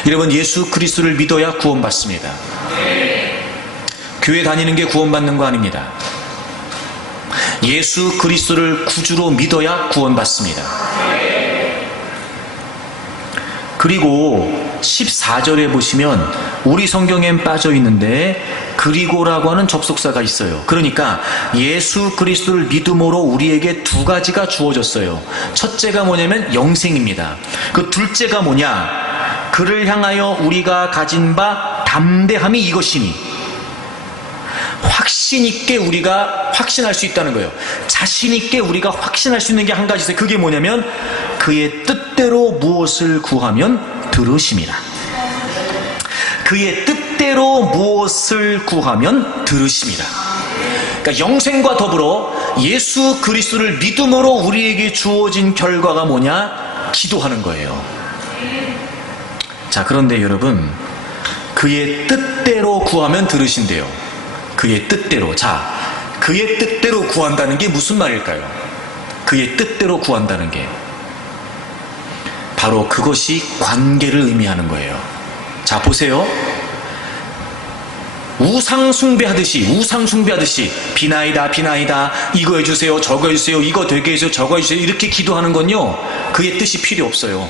여러분, 예수 그리스도를 믿어야 구원받습니다. 교회 다니는 게 구원받는 거 아닙니다. 예수 그리스도를 구주로 믿어야 구원받습니다. 그리고 14절에 보시면 우리 성경엔 빠져 있는데 그리고라고 하는 접속사가 있어요. 그러니까 예수 그리스도를 믿음으로 우리에게 두 가지가 주어졌어요. 첫째가 뭐냐면 영생입니다. 그 둘째가 뭐냐? 그를 향하여 우리가 가진 바 담대함이 이것이니, 확신 있게 우리가 확신할 수 있다는 거예요. 자신 있게 우리가 확신할 수 있는 게 한 가지 있어요. 그게 뭐냐면 그의 뜻대로 무엇을 구하면 들으심이라. 그의 뜻대로 무엇을 구하면 들으심이라. 그러니까 영생과 더불어 예수 그리스도를 믿음으로 우리에게 주어진 결과가 뭐냐? 기도하는 거예요. 자, 그런데 여러분, 그의 뜻대로 구하면 들으신대요. 그의 뜻대로. 자, 그의 뜻대로 구한다는 게 무슨 말일까요? 그의 뜻대로 구한다는 게 바로 그것이 관계를 의미하는 거예요. 자, 보세요. 우상숭배하듯이 비나이다 비나이다, 이거 해주세요, 저거 해주세요, 이거 되게 해주세요, 저거 해주세요, 이렇게 기도하는 건요, 그의 뜻이 필요 없어요.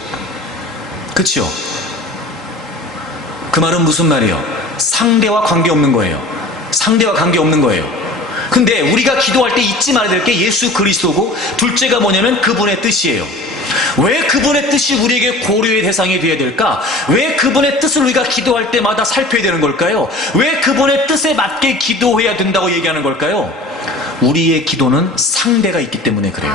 그렇죠? 그 말은 무슨 말이에요? 상대와 관계없는 거예요. 상대와 관계없는 거예요. 근데 우리가 기도할 때 잊지 말아야 될 게 예수 그리스도고, 둘째가 뭐냐면 그분의 뜻이에요. 왜 그분의 뜻이 우리에게 고려의 대상이 되어야 될까? 왜 그분의 뜻을 우리가 기도할 때마다 살펴야 되는 걸까요? 왜 그분의 뜻에 맞게 기도해야 된다고 얘기하는 걸까요? 우리의 기도는 상대가 있기 때문에 그래요.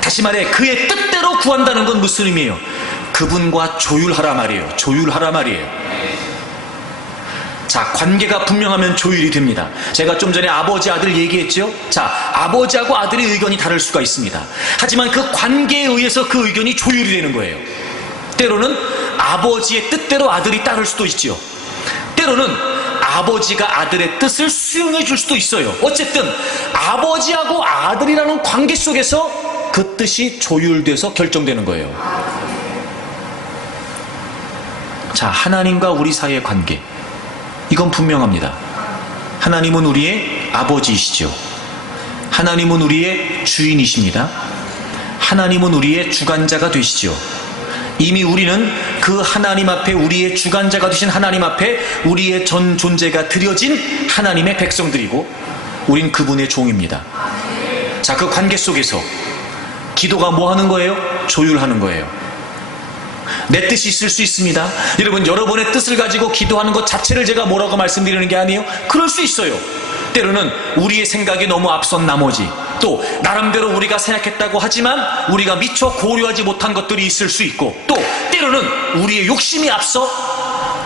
다시 말해, 그의 뜻대로 구한다는 건 무슨 의미예요? 그분과 조율하라 말이에요. 조율하라 말이에요. 자, 관계가 분명하면 조율이 됩니다. 제가 좀 전에 아버지 아들 얘기했죠. 자, 아버지하고 아들의 의견이 다를 수가 있습니다. 하지만 그 관계에 의해서 그 의견이 조율이 되는 거예요. 때로는 아버지의 뜻대로 아들이 따를 수도 있죠. 때로는 아버지가 아들의 뜻을 수용해 줄 수도 있어요. 어쨌든 아버지하고 아들이라는 관계 속에서 그 뜻이 조율돼서 결정되는 거예요. 자, 하나님과 우리 사이의 관계, 이건 분명합니다. 하나님은 우리의 아버지이시죠. 하나님은 우리의 주인이십니다. 하나님은 우리의 주관자가 되시죠. 이미 우리는 그 하나님 앞에, 우리의 주관자가 되신 하나님 앞에 우리의 전 존재가 드려진 하나님의 백성들이고, 우린 그분의 종입니다. 자, 그 관계 속에서 기도가 뭐 하는 거예요? 조율하는 거예요. 내 뜻이 있을 수 있습니다. 여러분, 여러분의 뜻을 가지고 기도하는 것 자체를 제가 뭐라고 말씀드리는 게 아니에요. 그럴 수 있어요. 때로는 우리의 생각이 너무 앞선 나머지, 또 나름대로 우리가 생각했다고 하지만 우리가 미처 고려하지 못한 것들이 있을 수 있고, 또 때로는 우리의 욕심이 앞서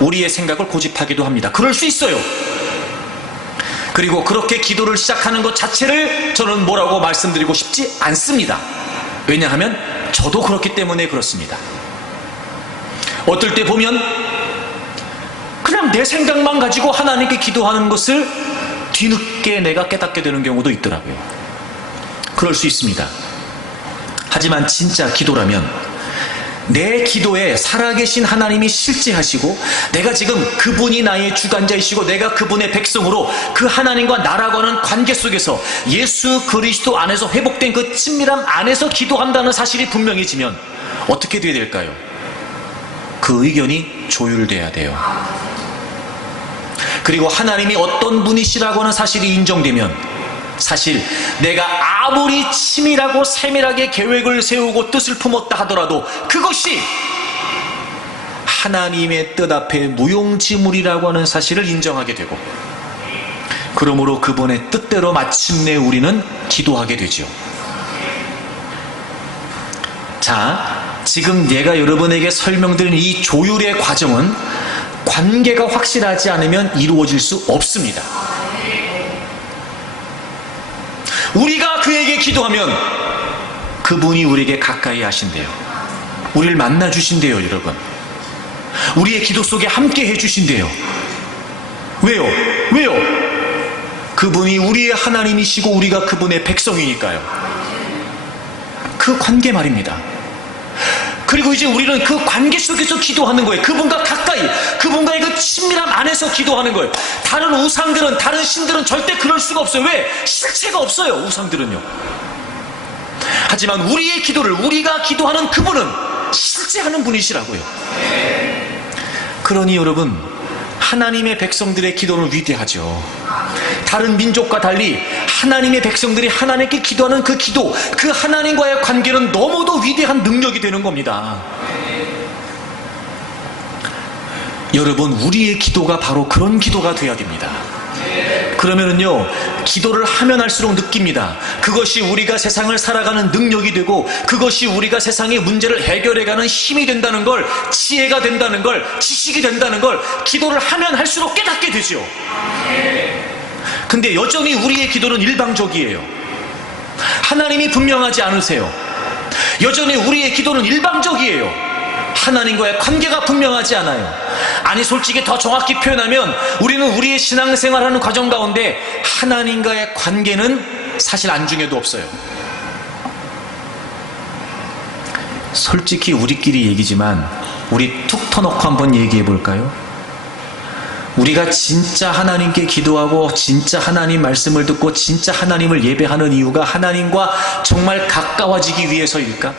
우리의 생각을 고집하기도 합니다. 그럴 수 있어요. 그리고 그렇게 기도를 시작하는 것 자체를 저는 뭐라고 말씀드리고 싶지 않습니다. 왜냐하면 저도 그렇기 때문에 그렇습니다. 어떨 때 보면 그냥 내 생각만 가지고 하나님께 기도하는 것을 뒤늦게 내가 깨닫게 되는 경우도 있더라고요. 그럴 수 있습니다. 하지만 진짜 기도라면 내 기도에 살아계신 하나님이 실제하시고, 내가 지금 그분이 나의 주관자이시고 내가 그분의 백성으로 그 하나님과 나라고 하는 관계 속에서 예수 그리스도 안에서 회복된 그 친밀함 안에서 기도한다는 사실이 분명해지면 어떻게 돼야 될까요? 그 의견이 조율돼야 돼요. 그리고 하나님이 어떤 분이시라고 하는 사실이 인정되면, 사실 내가 아무리 치밀하고 세밀하게 계획을 세우고 뜻을 품었다 하더라도 그것이 하나님의 뜻 앞에 무용지물이라고 하는 사실을 인정하게 되고, 그러므로 그분의 뜻대로 마침내 우리는 기도하게 되죠. 자, 지금 내가 여러분에게 설명드린 이 조율의 과정은 관계가 확실하지 않으면 이루어질 수 없습니다. 우리가 그에게 기도하면 그분이 우리에게 가까이 하신대요. 우리를 만나 주신대요, 여러분. 우리의 기도 속에 함께 해 주신대요. 왜요? 왜요? 그분이 우리의 하나님이시고 우리가 그분의 백성이니까요. 그 관계 말입니다. 그리고 이제 우리는 그 관계 속에서 기도하는 거예요. 그분과 가까이, 그분과의 그 친밀함 안에서 기도하는 거예요. 다른 우상들은, 다른 신들은 절대 그럴 수가 없어요. 왜? 실체가 없어요, 우상들은요. 하지만 우리의 기도를, 우리가 기도하는 그분은 실제하는 분이시라고요. 그러니 여러분, 하나님의 백성들의 기도는 위대하죠. 다른 민족과 달리 하나님의 백성들이 하나님께 기도하는 그 기도, 그 하나님과의 관계는 너무도 위대한 능력이 되는 겁니다. 여러분, 우리의 기도가 바로 그런 기도가 돼야 됩니다. 그러면은요, 기도를 하면 할수록 느낍니다. 그것이 우리가 세상을 살아가는 능력이 되고, 그것이 우리가 세상의 문제를 해결해가는 힘이 된다는 걸, 지혜가 된다는 걸, 지식이 된다는 걸 기도를 하면 할수록 깨닫게 되죠. 근데 여전히 우리의 기도는 일방적이에요. 하나님이 분명하지 않으세요. 여전히 우리의 기도는 일방적이에요. 하나님과의 관계가 분명하지 않아요. 아니, 솔직히 더 정확히 표현하면 우리는 우리의 신앙생활하는 과정 가운데 하나님과의 관계는 사실 안중에도 없어요. 솔직히 우리끼리 얘기지만 우리 툭 터놓고 한번 얘기해 볼까요? 우리가 진짜 하나님께 기도하고 진짜 하나님 말씀을 듣고 진짜 하나님을 예배하는 이유가 하나님과 정말 가까워지기 위해서일까?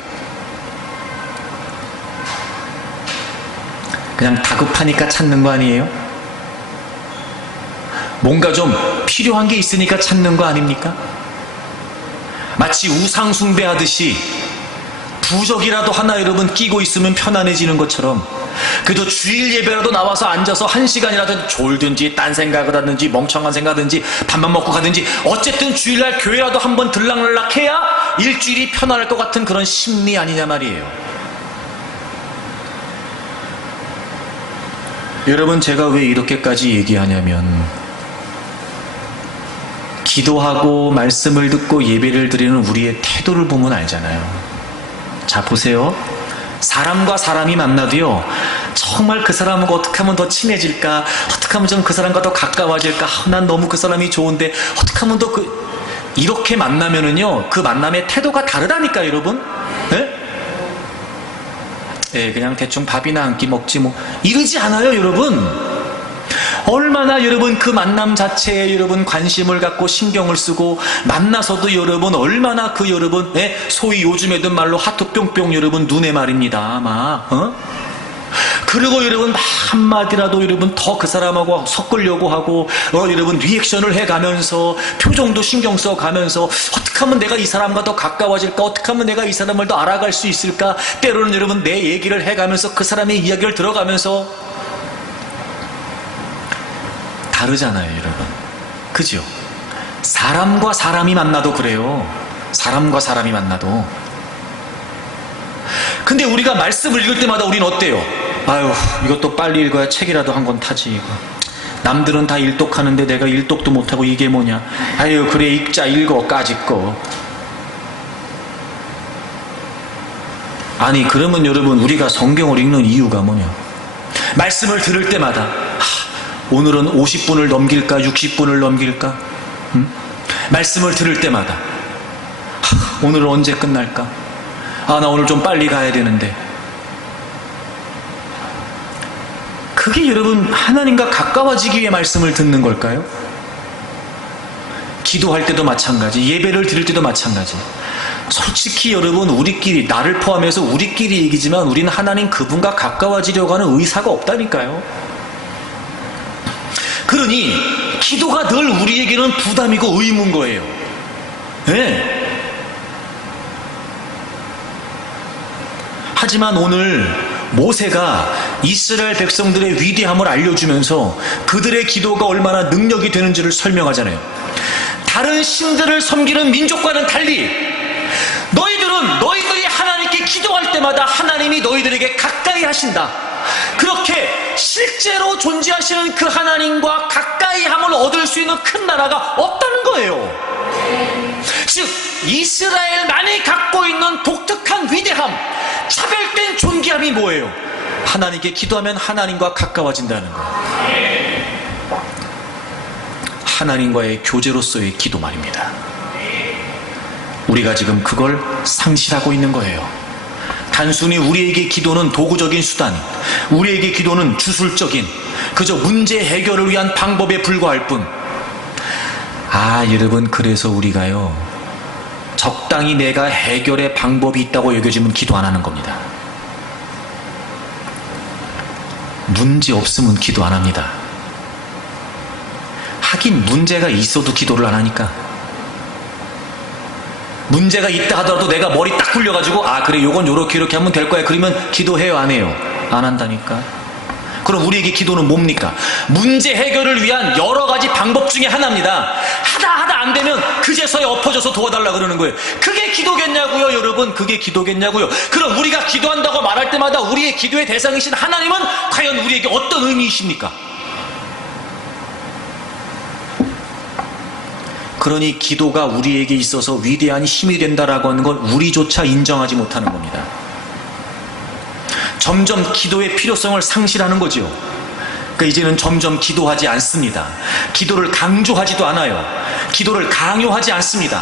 그냥 다급하니까 찾는 거 아니에요? 뭔가 좀 필요한 게 있으니까 찾는 거 아닙니까? 마치 우상 숭배하듯이 부적이라도 하나 여러분 끼고 있으면 편안해지는 것처럼, 그래도 주일 예배라도 나와서 앉아서 1시간이라도 졸든지 딴 생각을 하든지 멍청한 생각하든지 밥만 먹고 가든지 어쨌든 주일날 교회라도 한번 들락날락 해야 일주일이 편안할 것 같은 그런 심리 아니냐 말이에요. 여러분, 제가 왜 이렇게까지 얘기하냐면, 기도하고 말씀을 듣고 예배를 드리는 우리의 태도를 보면 알잖아요. 자, 보세요. 사람과 사람이 만나도요, 정말 그 사람하고 어떻게 하면 더 친해질까, 어떻게 하면 좀 그 사람과 더 가까워질까, 난 너무 그 사람이 좋은데 어떻게 하면 더 이렇게 만나면은요, 그 만남의 태도가 다르다니까 여러분. 네? 예, 그냥 대충 밥이나 한 끼 먹지 뭐 이러지 않아요 여러분. 얼마나 여러분 그 만남 자체에 여러분 관심을 갖고 신경을 쓰고, 만나서도 여러분 얼마나 그 여러분, 소위 요즘 애들 말로 하트 뿅뿅 여러분 눈에 말입니다. 그리고 여러분 한마디라도 여러분 더 그 사람하고 섞으려고 하고, 여러분 리액션을 해가면서 표정도 신경 써가면서 어떻게 하면 내가 이 사람과 더 가까워질까, 어떻게 하면 내가 이 사람을 더 알아갈 수 있을까, 때로는 여러분 내 얘기를 해가면서 그 사람의 이야기를 들어가면서. 다르잖아요 여러분, 그죠? 사람과 사람이 만나도 그래요. 사람과 사람이 만나도. 근데 우리가 말씀을 읽을 때마다 우리는 어때요? 아유, 이것도 빨리 읽어야 책이라도 한 권 타지 이거. 남들은 다 일독하는데 내가 일독도 못하고 이게 뭐냐. 아유, 그래 읽자, 읽어 까짓 거. 아니, 그러면 여러분 우리가 성경을 읽는 이유가 뭐냐? 말씀을 들을 때마다 오늘은 50분을 넘길까 60분을 넘길까? 말씀을 들을 때마다 오늘은 언제 끝날까? 나 오늘 좀 빨리 가야 되는데. 그게 여러분 하나님과 가까워지기 위해 말씀을 듣는 걸까요? 기도할 때도 마찬가지, 예배를 드릴 때도 마찬가지. 솔직히 여러분 우리끼리, 나를 포함해서 우리끼리 얘기지만 우리는 하나님 그분과 가까워지려고 하는 의사가 없다니까요. 그러니 기도가 늘 우리에게는 부담이고 의무인 거예요. 네. 하지만 오늘 모세가 이스라엘 백성들의 위대함을 알려주면서 그들의 기도가 얼마나 능력이 되는지를 설명하잖아요. 다른 신들을 섬기는 민족과는 달리 너희들이 하나님께 기도할 때마다 하나님이 너희들에게 가까이 하신다. 그렇게 실제로 존재하시는 그 하나님과 가까이함을 얻을 수 있는 큰 나라가 없다는 거예요. 즉 이스라엘만이 갖고 있는 독특한 위대함, 차별된 존귀함이 뭐예요? 하나님께 기도하면 하나님과 가까워진다는 거예요. 하나님과의 교제로서의 기도 말입니다. 우리가 지금 그걸 상실하고 있는 거예요. 단순히 우리에게 기도는 도구적인 수단, 우리에게 기도는 주술적인 그저 문제 해결을 위한 방법에 불과할 뿐. 여러분, 그래서 우리가요, 적당히 내가 해결의 방법이 있다고 여겨지면 기도 안 하는 겁니다. 문제 없으면 기도 안 합니다. 하긴 문제가 있어도 기도를 안 하니까. 문제가 있다 하더라도 내가 머리 딱 굴려가지고 그래, 요건 요렇게 이렇게 하면 될 거야, 그러면 기도해요, 안 해요? 안 한다니까. 그럼 우리에게 기도는 뭡니까? 문제 해결을 위한 여러 가지 방법 중에 하나입니다. 하다 안 되면 그제서야 엎어져서 도와달라 그러는 거예요. 그게 기도겠냐고요, 여러분? 그게 기도겠냐고요? 그럼 우리가 기도한다고 말할 때마다 우리의 기도의 대상이신 하나님은 과연 우리에게 어떤 의미이십니까? 그러니 기도가 우리에게 있어서 위대한 힘이 된다라고 하는 건 우리조차 인정하지 못하는 겁니다. 점점 기도의 필요성을 상실하는 거죠. 그러니까 이제는 점점 기도하지 않습니다. 기도를 강조하지도 않아요. 기도를 강요하지 않습니다.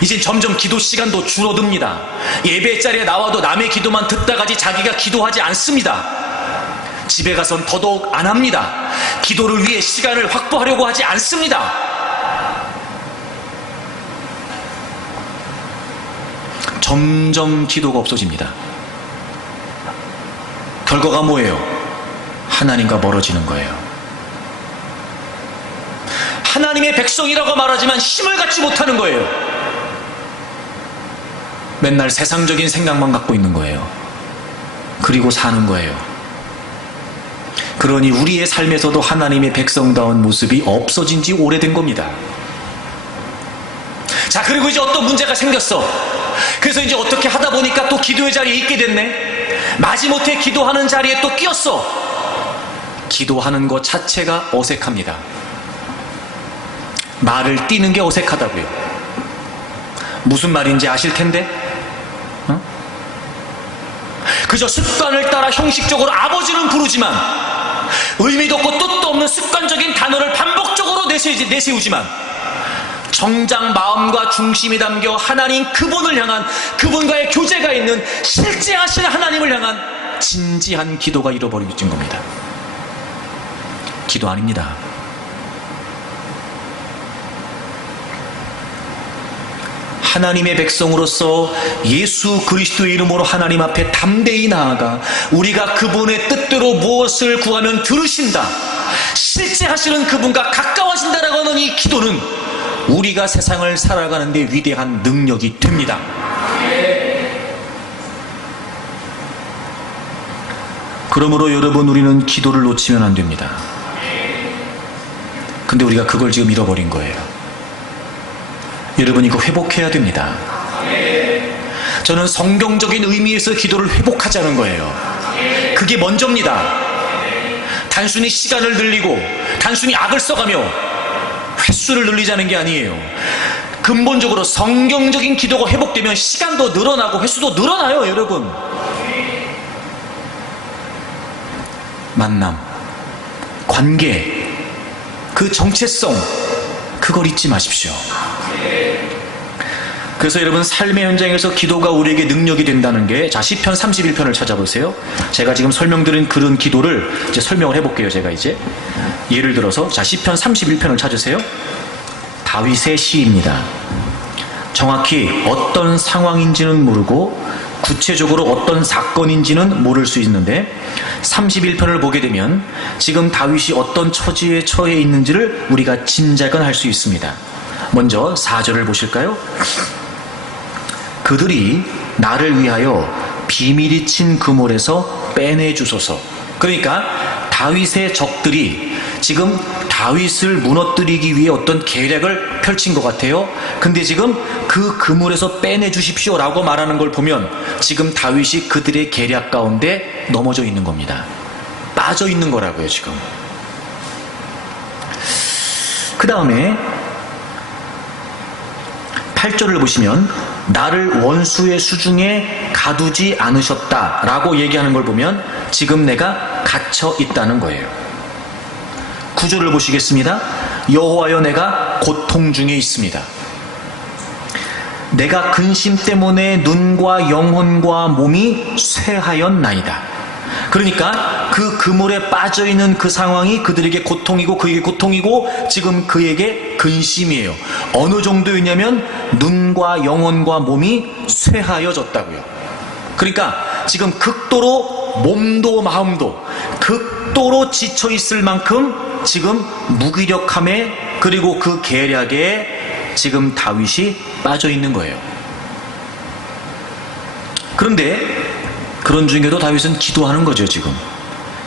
이제 점점 기도 시간도 줄어듭니다. 예배 자리에 나와도 남의 기도만 듣다가지 자기가 기도하지 않습니다. 집에 가선 더더욱 안 합니다. 기도를 위해 시간을 확보하려고 하지 않습니다. 점점 기도가 없어집니다. 결과가 뭐예요? 하나님과 멀어지는 거예요. 하나님의 백성이라고 말하지만 힘을 갖지 못하는 거예요. 맨날 세상적인 생각만 갖고 있는 거예요. 그리고 사는 거예요. 그러니 우리의 삶에서도 하나님의 백성다운 모습이 없어진 지 오래된 겁니다. 자, 그리고 이제 어떤 문제가 생겼어. 그래서 이제 어떻게 하다 보니까 또 기도의 자리에 있게 됐네. 마지못해 기도하는 자리에 또 끼었어. 기도하는 것 자체가 어색합니다. 말을 띄는 게 어색하다고요. 무슨 말인지 아실 텐데? 그저 습관을 따라 형식적으로 아버지는 부르지만 의미도 없고 뜻도 없는 습관적인 단어를 반복적으로 내세우지만 정작 마음과 중심이 담겨 하나님 그분을 향한, 그분과의 교제가 있는 실제 하신 하나님을 향한 진지한 기도가 잃어버려진 겁니다. 기도 아닙니다. 하나님의 백성으로서 예수 그리스도의 이름으로 하나님 앞에 담대히 나아가 우리가 그분의 뜻대로 무엇을 구하면 들으신다, 실제 하시는 그분과 가까워진다라고 하는 이 기도는 우리가 세상을 살아가는 데 위대한 능력이 됩니다. 그러므로 여러분, 우리는 기도를 놓치면 안 됩니다. 근데 우리가 그걸 지금 잃어버린 거예요. 여러분, 이거 회복해야 됩니다. 저는 성경적인 의미에서 기도를 회복하자는 거예요. 그게 먼저입니다. 단순히 시간을 늘리고 단순히 악을 써가며 횟수를 늘리자는 게 아니에요. 근본적으로 성경적인 기도가 회복되면 시간도 늘어나고 횟수도 늘어나요, 여러분. 만남, 관계, 그 정체성, 그걸 잊지 마십시오. 그래서 여러분, 삶의 현장에서 기도가 우리에게 능력이 된다는 게, 자, 시편 31편을 찾아보세요. 제가 지금 설명드린 그런 기도를 이제 설명을 해볼게요. 제가 이제 예를 들어서, 자, 시편 31편을 찾으세요. 다윗의 시입니다. 정확히 어떤 상황인지는 모르고 구체적으로 어떤 사건인지는 모를 수 있는데 31편을 보게 되면 지금 다윗이 어떤 처지에 처해 있는지를 우리가 짐작은 할 수 있습니다. 먼저 4절을 보실까요? 그들이 나를 위하여 비밀이 친 그물에서 빼내주소서. 그러니까 다윗의 적들이 지금 다윗을 무너뜨리기 위해 어떤 계략을 펼친 것 같아요. 근데 지금 그 그물에서 빼내주십시오 라고 말하는 걸 보면 지금 다윗이 그들의 계략 가운데 넘어져 있는 겁니다. 빠져 있는 거라고요, 지금. 그 다음에 8절을 보시면 나를 원수의 수중에 가두지 않으셨다 라고 얘기하는 걸 보면 지금 내가 갇혀 있다는 거예요. 9절을 보시겠습니다. 여호와여, 내가 고통 중에 있습니다. 내가 근심 때문에 눈과 영혼과 몸이 쇠하였나이다. 그러니까 그 그물에 빠져있는 그 상황이 그들에게 고통이고 그에게 고통이고 지금 그에게 근심이에요. 어느 정도였냐면 눈과 영혼과 몸이 쇠하여졌다고요. 그러니까 지금 극도로 몸도 마음도 극도로 지쳐있을 만큼 지금 무기력함에 그리고 그 계략에 지금 다윗이 빠져있는 거예요. 그런데 그런 중에도 다윗은 기도하는 거죠. 지금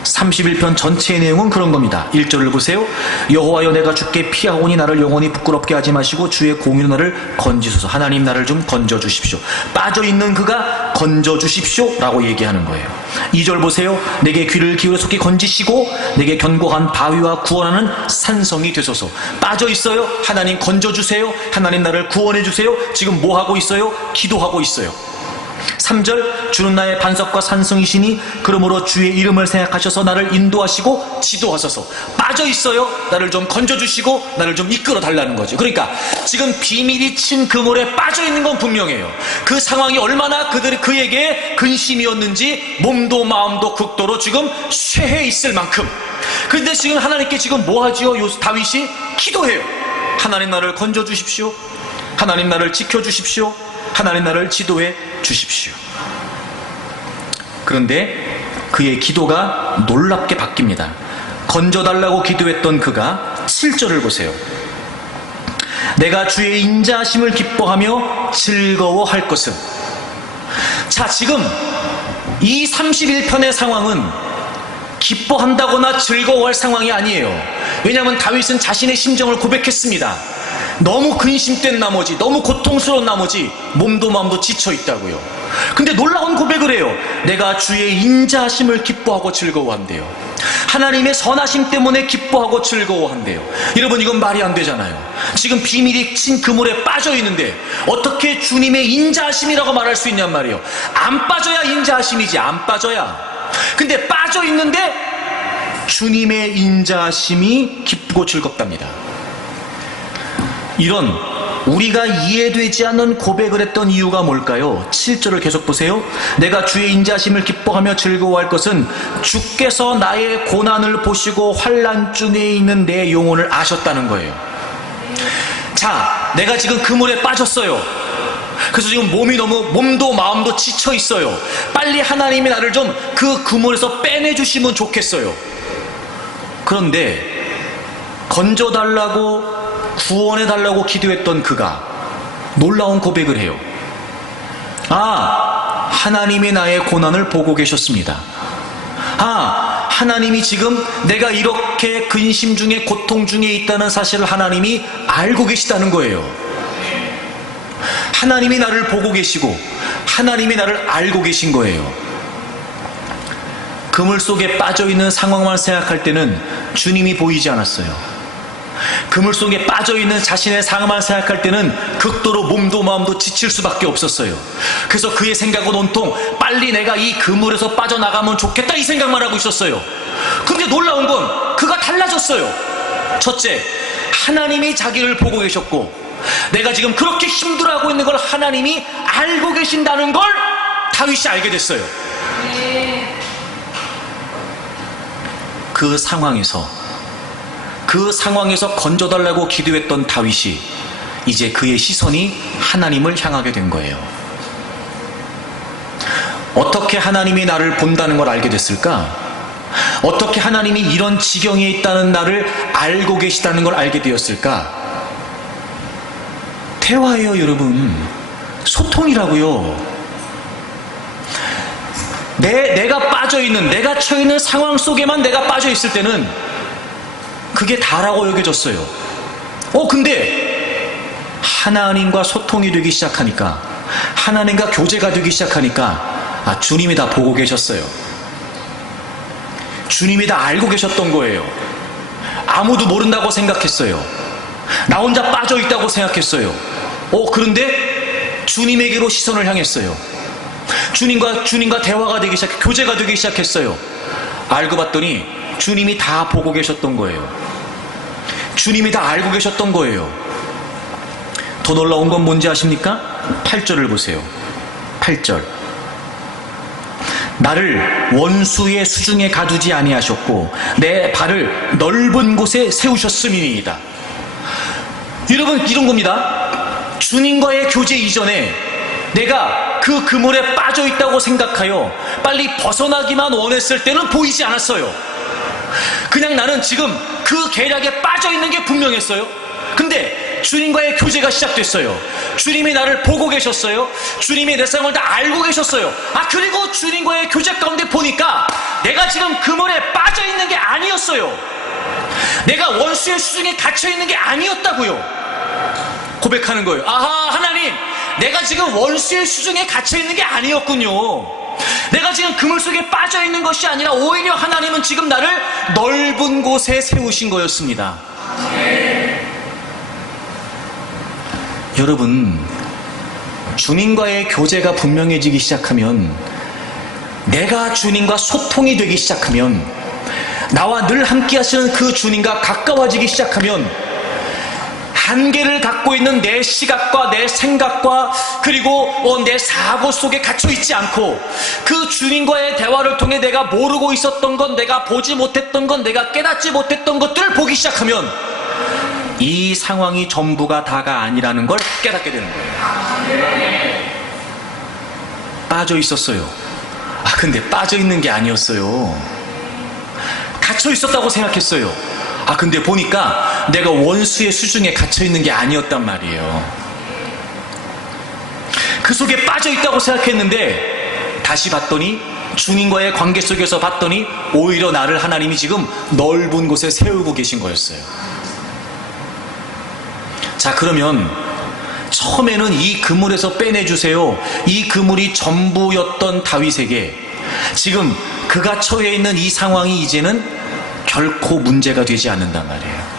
31편 전체의 내용은 그런 겁니다. 1절을 보세요. 여호와여, 내가 주께 피하오니 나를 영원히 부끄럽게 하지 마시고 주의 공의로 나를 건지소서. 하나님, 나를 좀 건져주십시오. 빠져있는 그가 건져주십시오 라고 얘기하는 거예요. 2절 보세요. 내게 귀를 기울여 속히 건지시고 내게 견고한 바위와 구원하는 산성이 되소서. 빠져있어요. 하나님 건져주세요. 하나님, 나를 구원해주세요. 지금 뭐 하고 있어요? 기도하고 있어요. 3절, 주는 나의 반석과 산성이시니 그러므로 주의 이름을 생각하셔서 나를 인도하시고 지도하소서. 빠져있어요. 나를 좀 건져주시고 나를 좀 이끌어 달라는 거죠. 그러니까 지금 비밀이 친 그물에 빠져있는 건 분명해요. 그 상황이 얼마나 그에게 근심이었는지 몸도 마음도 극도로 지금 쇠해 있을 만큼. 그런데 지금 하나님께 지금 뭐 하지요? 다윗이 기도해요. 하나님, 나를 건져주십시오. 하나님, 나를 지켜주십시오. 하나님, 나를 지도해 주십시오. 그런데 그의 기도가 놀랍게 바뀝니다. 건져달라고 기도했던 그가 7절을 보세요. 내가 주의 인자하심을 기뻐하며 즐거워할 것은. 자, 지금 이 31편의 상황은 기뻐한다거나 즐거워할 상황이 아니에요. 왜냐하면 다윗은 자신의 심정을 고백했습니다. 너무 근심된 나머지, 너무 고통스러운 나머지 몸도 마음도 지쳐있다고요. 근데 놀라운 고백을 해요. 내가 주의 인자하심을 기뻐하고 즐거워한대요. 하나님의 선하심 때문에 기뻐하고 즐거워한대요. 여러분, 이건 말이 안 되잖아요. 지금 비밀이 친 그물에 빠져있는데 어떻게 주님의 인자하심이라고 말할 수 있냔 말이에요. 안 빠져야 인자하심이지, 안 빠져야. 근데 빠져있는데 주님의 인자하심이 기쁘고 즐겁답니다. 이런 우리가 이해되지 않는 고백을 했던 이유가 뭘까요? 7절을 계속 보세요. 내가 주의 인자하심을 기뻐하며 즐거워할 것은 주께서 나의 고난을 보시고 환난 중에 있는 내 영혼을 아셨다는 거예요. 자, 내가 지금 그물에 빠졌어요. 그래서 지금 몸도 마음도 지쳐 있어요. 빨리 하나님이 나를 좀 그 그물에서 빼내주시면 좋겠어요. 그런데 건져달라고 구원해달라고 기도했던 그가 놀라운 고백을 해요. 아, 하나님이 나의 고난을 보고 계셨습니다. 아, 하나님이 지금 내가 이렇게 근심 중에 고통 중에 있다는 사실을 하나님이 알고 계시다는 거예요. 하나님이 나를 보고 계시고 하나님이 나를 알고 계신 거예요. 그물 속에 빠져있는 상황만 생각할 때는 주님이 보이지 않았어요. 그물 속에 빠져있는 자신의 상황만 생각할 때는 극도로 몸도 마음도 지칠 수밖에 없었어요. 그래서 그의 생각은 온통 빨리 내가 이 그물에서 빠져나가면 좋겠다, 이 생각만 하고 있었어요. 그런데 놀라운 건 그가 달라졌어요. 첫째, 하나님이 자기를 보고 계셨고 내가 지금 그렇게 힘들어하고 있는 걸 하나님이 알고 계신다는 걸 다윗이 알게 됐어요. 그 상황에서 건져달라고 기도했던 다윗이 이제 그의 시선이 하나님을 향하게 된 거예요. 어떻게 하나님이 나를 본다는 걸 알게 됐을까? 어떻게 하나님이 이런 지경에 있다는 나를 알고 계시다는 걸 알게 되었을까? 대화예요, 여러분. 소통이라고요. 내가 빠져있는, 내가 처해있는 상황 속에만 내가 빠져있을 때는 그게 다라고 여겨졌어요. 근데 하나님과 소통이 되기 시작하니까, 하나님과 교제가 되기 시작하니까 주님이 다 보고 계셨어요. 주님이 다 알고 계셨던 거예요. 아무도 모른다고 생각했어요. 나 혼자 빠져있다고 생각했어요. 그런데 주님에게로 시선을 향했어요. 주님과 대화가 되기 시작, 교제가 되기 시작했어요. 알고 봤더니 주님이 다 보고 계셨던 거예요. 주님이 다 알고 계셨던 거예요. 더 놀라운 건 뭔지 아십니까? 8절을 보세요. 8절. 나를 원수의 수중에 가두지 아니하셨고 내 발을 넓은 곳에 세우셨음이니이다. 여러분, 이런 겁니다. 주님과의 교제 이전에 내가 그 그물에 빠져 있다고 생각하여 빨리 벗어나기만 원했을 때는 보이지 않았어요. 그냥 나는 지금 그 계략에 빠져 있는 게 분명했어요. 근데 주님과의 교제가 시작됐어요. 주님이 나를 보고 계셨어요. 주님이 내 상황을 다 알고 계셨어요. 그리고 주님과의 교제 가운데 보니까 내가 지금 그물에 빠져 있는 게 아니었어요. 내가 원수의 수중에 갇혀 있는 게 아니었다고요. 고백하는 거예요. 아하, 하나님, 내가 지금 원수의 수중에 갇혀 있는 게 아니었군요. 내가 지금 그물 속에 빠져 있는 것이 아니라 오히려 하나님은 지금 나를 넓은 곳에 세우신 거였습니다. 여러분, 주님과의 교제가 분명해지기 시작하면, 내가 주님과 소통이 되기 시작하면, 나와 늘 함께 하시는 그 주님과 가까워지기 시작하면, 한계를 갖고 있는 내 시각과 내 생각과 그리고 내 사고 속에 갇혀 있지 않고 그 주님과의 대화를 통해 내가 모르고 있었던 것, 내가 보지 못했던 것, 내가 깨닫지 못했던 것들을 보기 시작하면 이 상황이 전부가 다가 아니라는 걸 깨닫게 되는 거예요. 빠져 있었어요. 근데 빠져 있는 게 아니었어요. 갇혀 있었다고 생각했어요. 근데 보니까 내가 원수의 수중에 갇혀 있는 게 아니었단 말이에요. 그 속에 빠져 있다고 생각했는데 다시 봤더니, 주님과의 관계 속에서 봤더니 오히려 나를 하나님이 지금 넓은 곳에 세우고 계신 거였어요. 자, 그러면 처음에는 이 그물에서 빼내주세요, 이 그물이 전부였던 다윗에게 지금 그가 처해 있는 이 상황이 이제는 결코 문제가 되지 않는단 말이에요.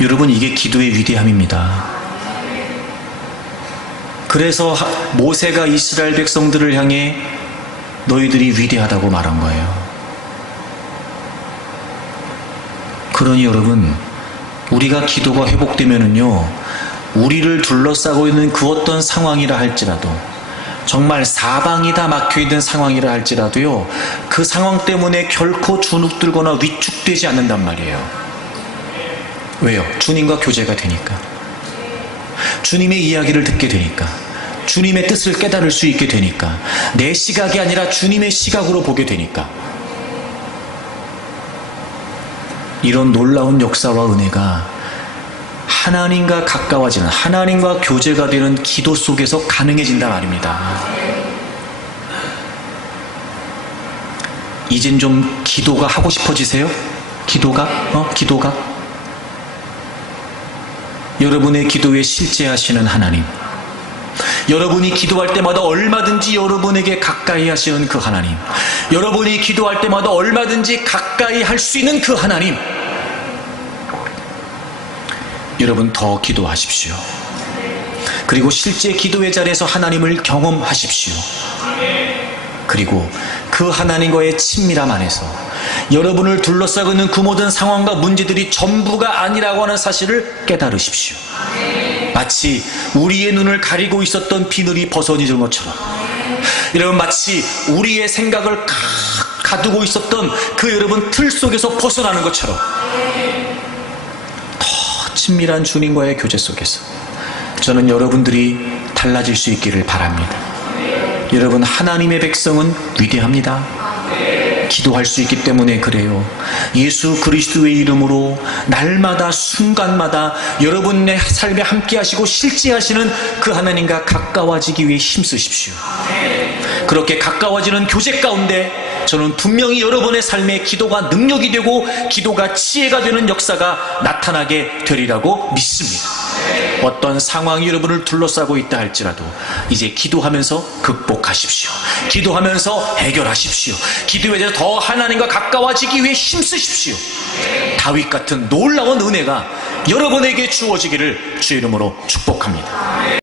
여러분, 이게 기도의 위대함입니다. 그래서 모세가 이스라엘 백성들을 향해 너희들이 위대하다고 말한 거예요. 그러니 여러분, 우리가 기도가 회복되면은요, 우리를 둘러싸고 있는 그 어떤 상황이라 할지라도, 정말 사방이 다 막혀있는 상황이라 할지라도요, 그 상황 때문에 결코 주눅들거나 위축되지 않는단 말이에요. 왜요? 주님과 교제가 되니까, 주님의 이야기를 듣게 되니까, 주님의 뜻을 깨달을 수 있게 되니까, 내 시각이 아니라 주님의 시각으로 보게 되니까. 이런 놀라운 역사와 은혜가 하나님과 가까워지는, 하나님과 교제가 되는 기도 속에서 가능해진단 말입니다. 이젠 좀 기도가 하고 싶어지세요? 기도가? 여러분의 기도에 실제하시는 하나님, 여러분이 기도할 때마다 얼마든지 여러분에게 가까이 하시는 그 하나님, 여러분이 기도할 때마다 얼마든지 가까이 할 수 있는 그 하나님, 여러분 더 기도하십시오. 그리고 실제 기도의 자리에서 하나님을 경험하십시오. 그리고 그 하나님과의 친밀함 안에서 여러분을 둘러싸고 있는 그 모든 상황과 문제들이 전부가 아니라고 하는 사실을 깨달으십시오. 마치 우리의 눈을 가리고 있었던 비늘이 벗어지는 것처럼, 여러분, 마치 우리의 생각을 가두고 있었던 그 여러분 틀 속에서 벗어나는 것처럼, 친밀한 주님과의 교제 속에서 저는 여러분들이 달라질 수 있기를 바랍니다. 여러분, 하나님의 백성은 위대합니다. 기도할 수 있기 때문에 그래요. 예수 그리스도의 이름으로 날마다 순간마다 여러분의 삶에 함께 하시고 실제하시는 그 하나님과 가까워지기 위해 힘쓰십시오. 그렇게 가까워지는 교제 가운데 저는 분명히 여러분의 삶에 기도가 능력이 되고 기도가 지혜가 되는 역사가 나타나게 되리라고 믿습니다. 어떤 상황이 여러분을 둘러싸고 있다 할지라도 이제 기도하면서 극복하십시오. 기도하면서 해결하십시오. 기도에 대해서 더 하나님과 가까워지기 위해 힘쓰십시오. 다윗 같은 놀라운 은혜가 여러분에게 주어지기를 주의 이름으로 축복합니다.